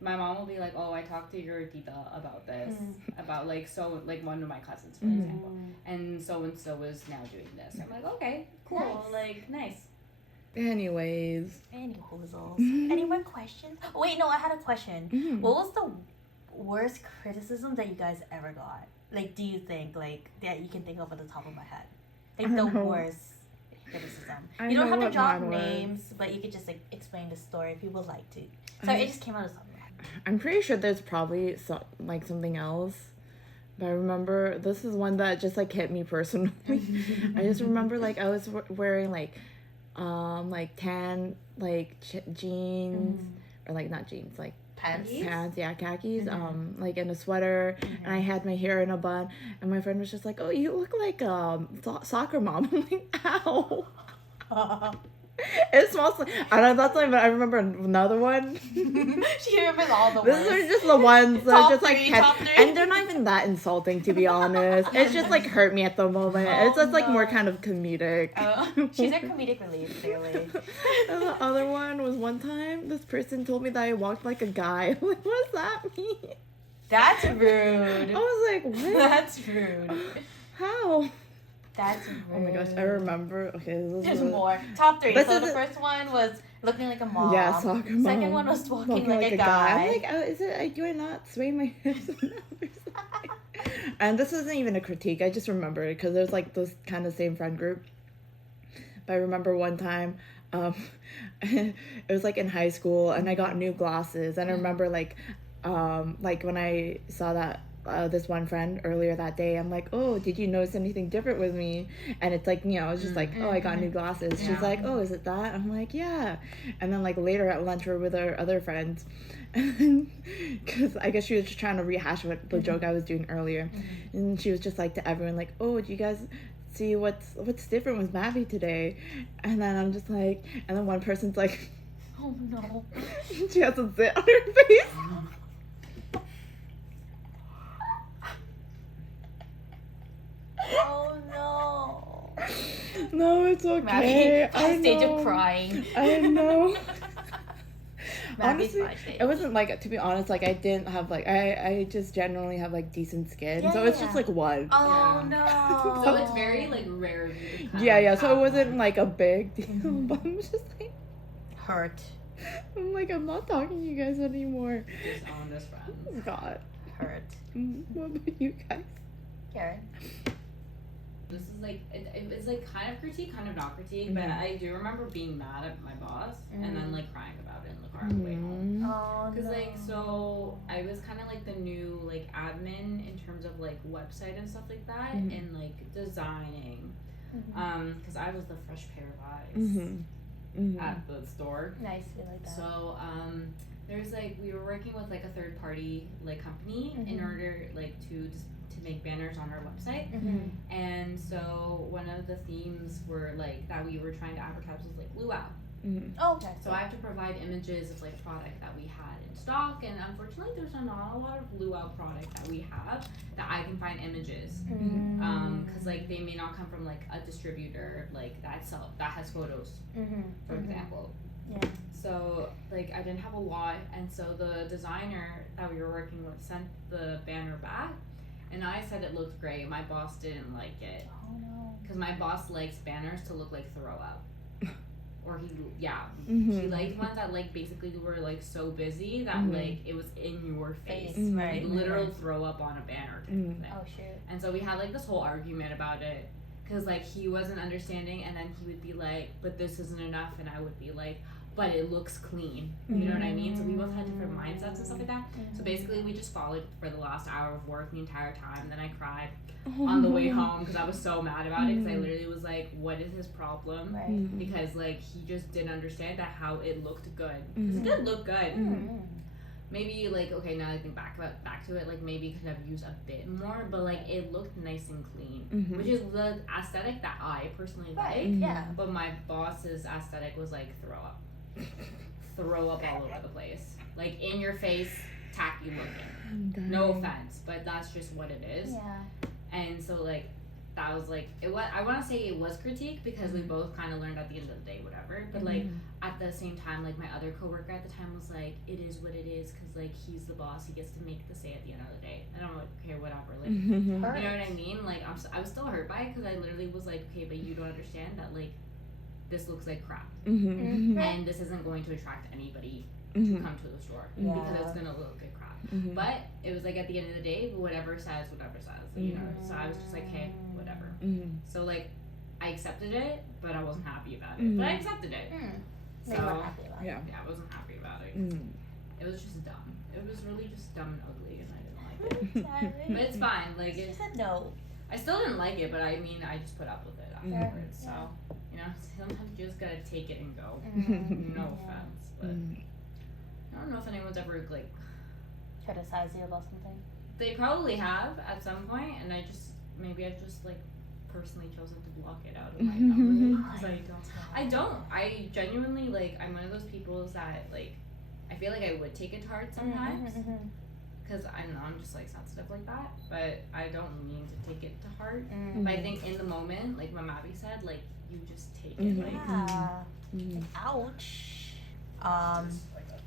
my mom will be like, oh, I talked to your tita about this, about like so like one of my cousins, for example, and so is now doing this. I'm like, okay, cool, Nice. like nice. Anyways. Any hoozles. Any more questions? Oh, wait, no, I had a question. What was the worst criticism that you guys ever got? Like, do you think, like, that you can think of at the top of my head? Like, the worst criticism. You don't have to drop names, but you could just, like, explain the story if you would like to. So it just came out of something. I'm pretty sure there's probably like something else. But I remember this is one that just like hit me personally. I just remember like I was wearing like tan like jeans or like not jeans like Pants? yeah, khakis, like in a sweater, and I had my hair in a bun, and my friend was just like, oh, you look like soccer mom. I'm like, ow. It smells like, I don't know, that's like, but I remember another one. She remembers all the These words. are just the ones that Top just like three, top three. and they're not even that insulting, to be honest. It's just like hurt me at the moment. It's just like more kind of comedic. She's a comedic relief, clearly. And the other one was one time this person told me that I walked like a guy. I'm like, what does that mean? That's I rude. was like, what? That's rude. How? That's rude. Oh my gosh, I remember. Okay, this There's was more. Top three. This So is the it. first one was looking like a mom. Yeah, soccer mom. Second one was walking like a guy. I'm like, oh, is it? Do I not sway my hips enough or something? And this isn't even a critique. I just remember it because there's like this kind of same friend group. But I remember one time, it was like in high school, and I got new glasses, and I remember like when I saw that. This one friend earlier that day, I'm like, oh, did you notice anything different with me? And it's like, you know, it's just like, oh, I got new glasses. She's like, oh, is it that? I'm like, yeah. And then like later at lunch we're with our other friends, because I guess she was just trying to rehash what the joke I was doing earlier, and she was just like to everyone like, oh, do you guys see what's different with Mavi today? And then I'm just like, and then one person's like, Oh no. she has a zit on her face. Oh no. No, it's okay. Mavi on stage of crying. I know. Mavi's Honestly, my stage. it wasn't like, to be honest, like I didn't have like I just generally have like decent skin, Yeah, so it's yeah. just like one. Oh Yeah. no. So it's very like rare of you to kind Yeah, of yeah. So have it wasn't one. like a big deal, but I'm just like, hurt. I'm like, I'm not talking to you guys anymore. Just on this friend. God. Hurt. What about you guys? Karen. This is like it was like kind of critique, kind of not critique, but I do remember being mad at my boss and then like crying about it in the car on the way home. Oh Cause no. like so I was kind of like the new like admin in terms of like website and stuff like that and like designing, cause I was the fresh pair of eyes at the store. Nice, we like that. So there's like we were working with like a third party like company in order like to make banners on our website, and so one of the themes were like that we were trying to advertise was like luau. Oh, okay. So I have to provide images of like product that we had in stock, and unfortunately there's not a lot of luau product that we have that I can find images, because like they may not come from like a distributor like that has photos, for example. Yeah. So like I didn't have a lot, and so the designer that we were working with sent the banner back, And I said it looked great. My boss didn't like it. Oh no. Because my boss likes banners to look like throw up. Or he liked ones that like basically were like so busy that like it was in your face. Right. Like literal throw up on a banner type of thing. Oh shoot. And so we had like this whole argument about it. Because like he wasn't understanding, and then he would be like, but this isn't enough, and I would be like, but it looks clean. You know what I mean? So we both had different mindsets and stuff like that. So basically we just followed for the last hour of work the entire time. Then I cried on the way home because I was so mad about it, because I literally was like, what is his problem? Right. Because like he just didn't understand that how it looked good. 'Cause it did look good. Maybe like, okay, now that I think back to it, like maybe could have used a bit more, but like it looked nice and clean, which is the aesthetic that I personally like. Yeah. But my boss's aesthetic was like throw up all over the place, like in your face, tacky looking. No offense, but that's just what it is. Yeah. And so like that was like it was. I want to say it was critique because we both kind of learned at the end of the day, whatever. But like at the same time, like my other coworker at the time was like, "It is what it is," because like he's the boss, he gets to make the say at the end of the day. I don't care, whatever. Like you know what I mean? Like I was still hurt by it because I literally was like, "Okay, but you don't understand that like this looks like crap, and this isn't going to attract anybody to come to the store because it's gonna look like crap." But it was like at the end of the day, whatever says, you know. So I was just like, hey, whatever. So like I accepted it, but I wasn't happy about it. But I accepted it. So You weren't happy about it. yeah, I wasn't happy about it. It was just dumb. It was really just dumb and ugly, and I didn't like it. But it's fine. Like She it, said no. I still didn't like it, but I mean, I just put up with it afterwards. So you know, sometimes you just gotta take it and go. No offense, but I don't know if anyone's ever like Criticize you about something. they probably have at some point, and I've just like personally chosen to block it out of my memory because I genuinely like I'm one of those people that like I feel like I would take it to heart sometimes because I don't know, I'm just like sensitive like that, but I don't mean to take it to heart. But I think in the moment, like what Mavi said, like you just take it like Like, ouch.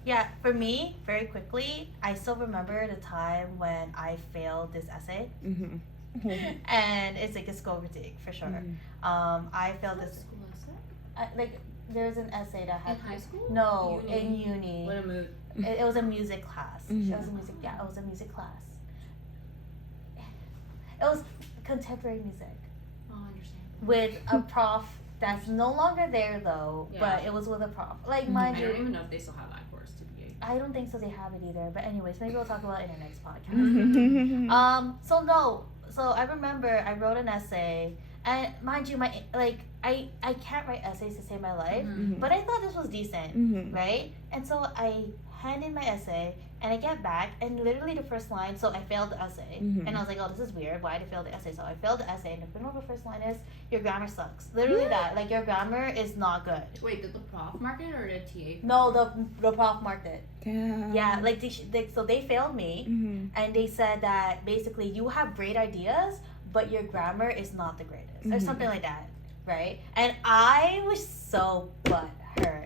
Yeah, for me, very quickly, I still remember the time when I failed this essay. And it's like a school critique for sure. I failed this. school essay? Like there's an essay that had In high school? No, Uni? in uni. What a mood. It was a music class. It was a music. Yeah, it was a music class. It was contemporary music Oh, I understand. with a prof that's no longer there though. Yeah. But it was with a prof. Like I mind don't you, even know if they still have that course to be. I don't think so. They have it either. But anyways, maybe we'll talk about it in our next podcast. So I remember I wrote an essay, and mind you, I can't write essays to save my life, but I thought this was decent, right? And so I hand in my essay, and I get back, and literally the first line, so I failed the essay, and I was like, oh, this is weird. Why did I fail the essay? So I failed the essay, and the middle of the first line is, your grammar sucks. Literally that, like your grammar is not good. Wait, did the prof mark it or did TA? No, the prof marked it. Damn. Yeah, like so they failed me, and they said that basically you have great ideas, but your grammar is not the greatest, or something like that, right? And I was so butthurt.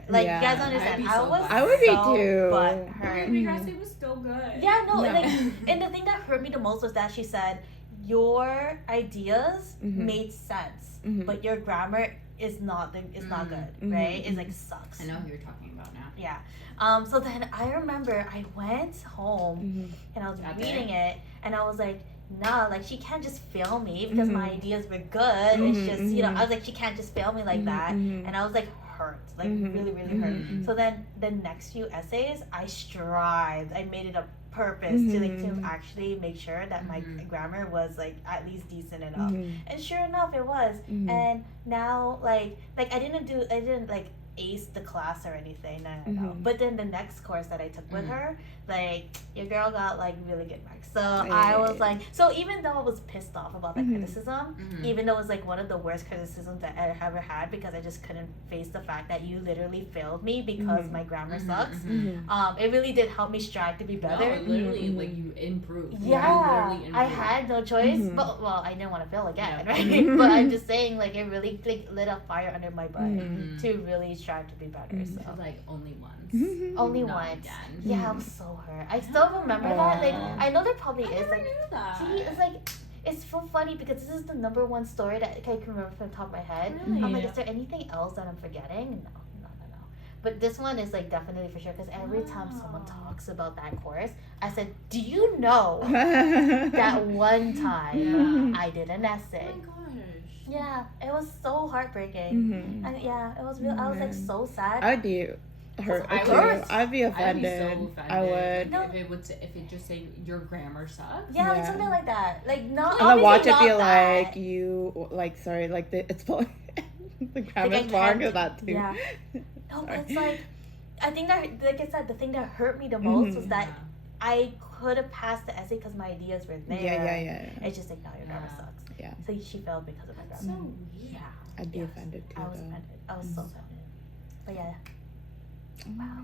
Like you guys understand, I would be too. butthurt. Because it was still good. Yeah, no, like, and the thing that hurt me the most was that she said your ideas made sense, but your grammar is not good, right? It's like sucks. I know who you're talking about now. Yeah. So then I remember I went home and I was reading it, and I was like, nah, like she can't just fail me because my ideas were good. It's just, you know, I was like, she can't just fail me like that. And I was like hurt, like really, really hurt. So then the next few essays, I strived. I made it a purpose to actually make sure that my grammar was like at least decent enough. And sure enough, it was. And now, like I didn't like ace the class or anything. No. But then the next course that I took with her, like your girl got like really good marks. So I was like, so even though I was pissed off about the criticism, even though it was like one of the worst criticisms that I ever had because I just couldn't face the fact that you literally failed me because my grammar sucks. It really did help me strive to be better. No, literally, like you improved. Yeah, You literally I improved. had no choice, but well, I didn't want to fail again, right? But I'm just saying, like it really like lit a fire under my butt to really strive to be better. Mhm. So It was like only once. only Not once. again. Yeah, I was so hurt. I still remember that. Like I know there probably I is never like. knew that. See, it's like it's so funny because this is the number one story that I can remember from the top of my head. Really? I'm like, is there anything else that I'm forgetting? No. But this one is like definitely for sure because every time someone talks about that course, I said, "Do you know that one time I did an Oh essay?" my gosh. Yeah, it was so heartbreaking. Mhm. And yeah, it was real. I was like so sad. I'd be hurt I too. would- I'd be I'd offended. be so offended. I would. No. If it just say your grammar sucks. Yeah, like Yeah. something like that. Like not. And then watch it obviously be not like that. you like sorry like it's the Like, grammar's I wrong can't- is that too. Yeah. No, but Sorry. it's like I think that like I said, the thing that hurt me the most was that I could have passed the essay because my ideas were there. Yeah. It's just like, no, your grammar Yeah. sucks. Yeah. So she failed because of my That's grammar. so weird. Yeah. I'd be Yes. offended too. I was though. offended. I was so offended. But yeah, wow.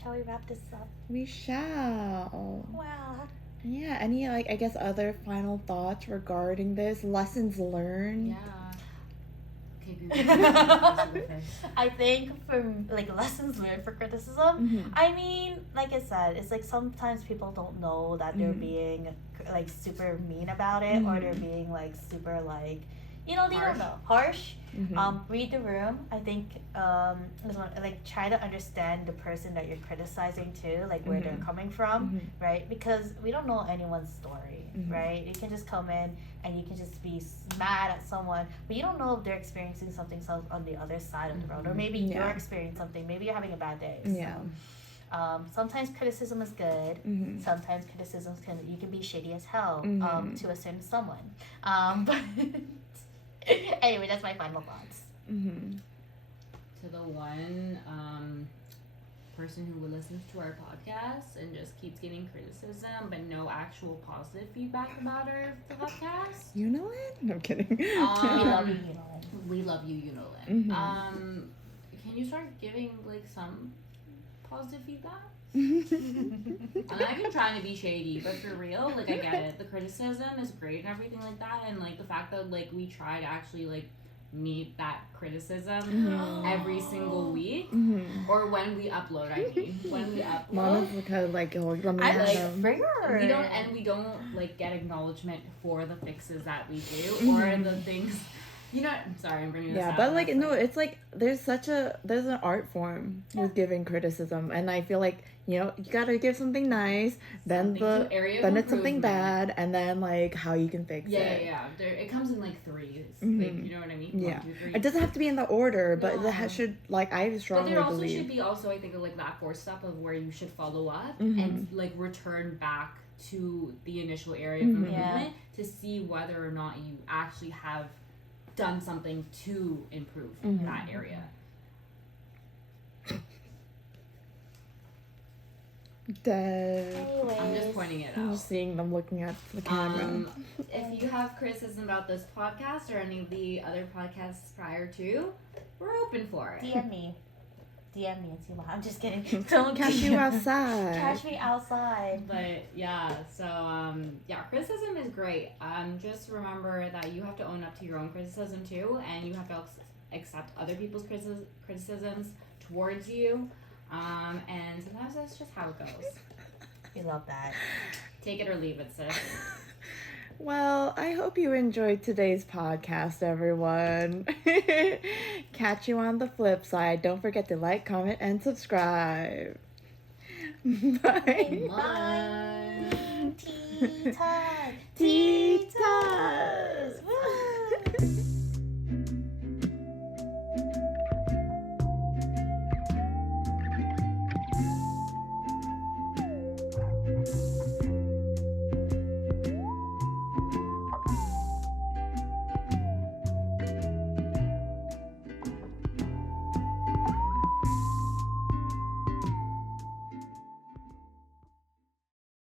Shall we wrap this up? We shall. Wow. Yeah. Any like I guess other final thoughts regarding this lessons learned? Yeah. Okay, Google. I think from like lessons learned for criticism, Mhm. I mean, like I said, it's like sometimes people don't know that they're Mhm. being like super mean about it or they're Mhm. being like super like, you know, they Harsh. don't know. Harsh. Mhm. Read the room. I think like try to understand the person that you're criticizing too, like where they're Mhm. coming from, Mhm. right? Because we don't know anyone's story, Mhm. right? You can just come in and you can just be mad at someone, but you don't know if they're experiencing something on the other side of the road, or maybe Yeah. you're experiencing something. Maybe you're having a bad day. So, Yeah. sometimes criticism is good. Mhm. Sometimes criticisms you can be shady as hell Mhm. to a certain someone. But anyway, that's my final thoughts. Mhm. To the one person who listens to our podcast and just keeps getting criticism but no actual positive feedback about our podcast. You know it? No, I'm kidding. We love you, Um, you know. We love you, you know Lynn. Mhm. Can you start giving like some positive feedback? I'm not even trying to be shady, but for real, like I get it. The criticism is great and everything like that, and like the fact that like we try to actually like meet that criticism Mhm. every single week, Mhm. or when we upload. I mean, when we upload. Mama's because like oh let me I have like them. figured. We don't like get acknowledgement for the fixes that we do or Mhm. the things. You know, I'm sorry, I'm bringing this Yeah, up. but like that's, no, it's like there's an art form with giving criticism, and I feel like you gotta give something nice, then something to area of then it's something improvement. bad, and then like how you can fix Yeah, it. yeah. It comes in like threes. Mhm. Like, you know what I mean? Yeah. 1, 2, 3. It doesn't have to be in the order, but No. it should like I But strongly there also believe. should be also, I think, like that fourth step of where you should follow up Mhm. and like return back to the initial area of Mhm. improvement to see whether or not you actually have done something to improve Mhm. that area. Dead. I'm just pointing it I'm out. just seeing them looking at the camera. If you have criticism about this podcast or any of the other podcasts prior to, we're open for it. DM me and see what. I'm just kidding. Don't Catch you outside. Catch me outside. But yeah, so yeah, criticism is great. Just remember that you have to own up to your own criticism too, and you have to accept other people's criticisms towards you. And sometimes that's just how it goes. We love that. Take it or leave it, sis. Well, I hope you enjoyed today's podcast, everyone. Catch you on the flip side. Don't forget to like, comment, and subscribe. Bye. Bye. Tea time. Tea time.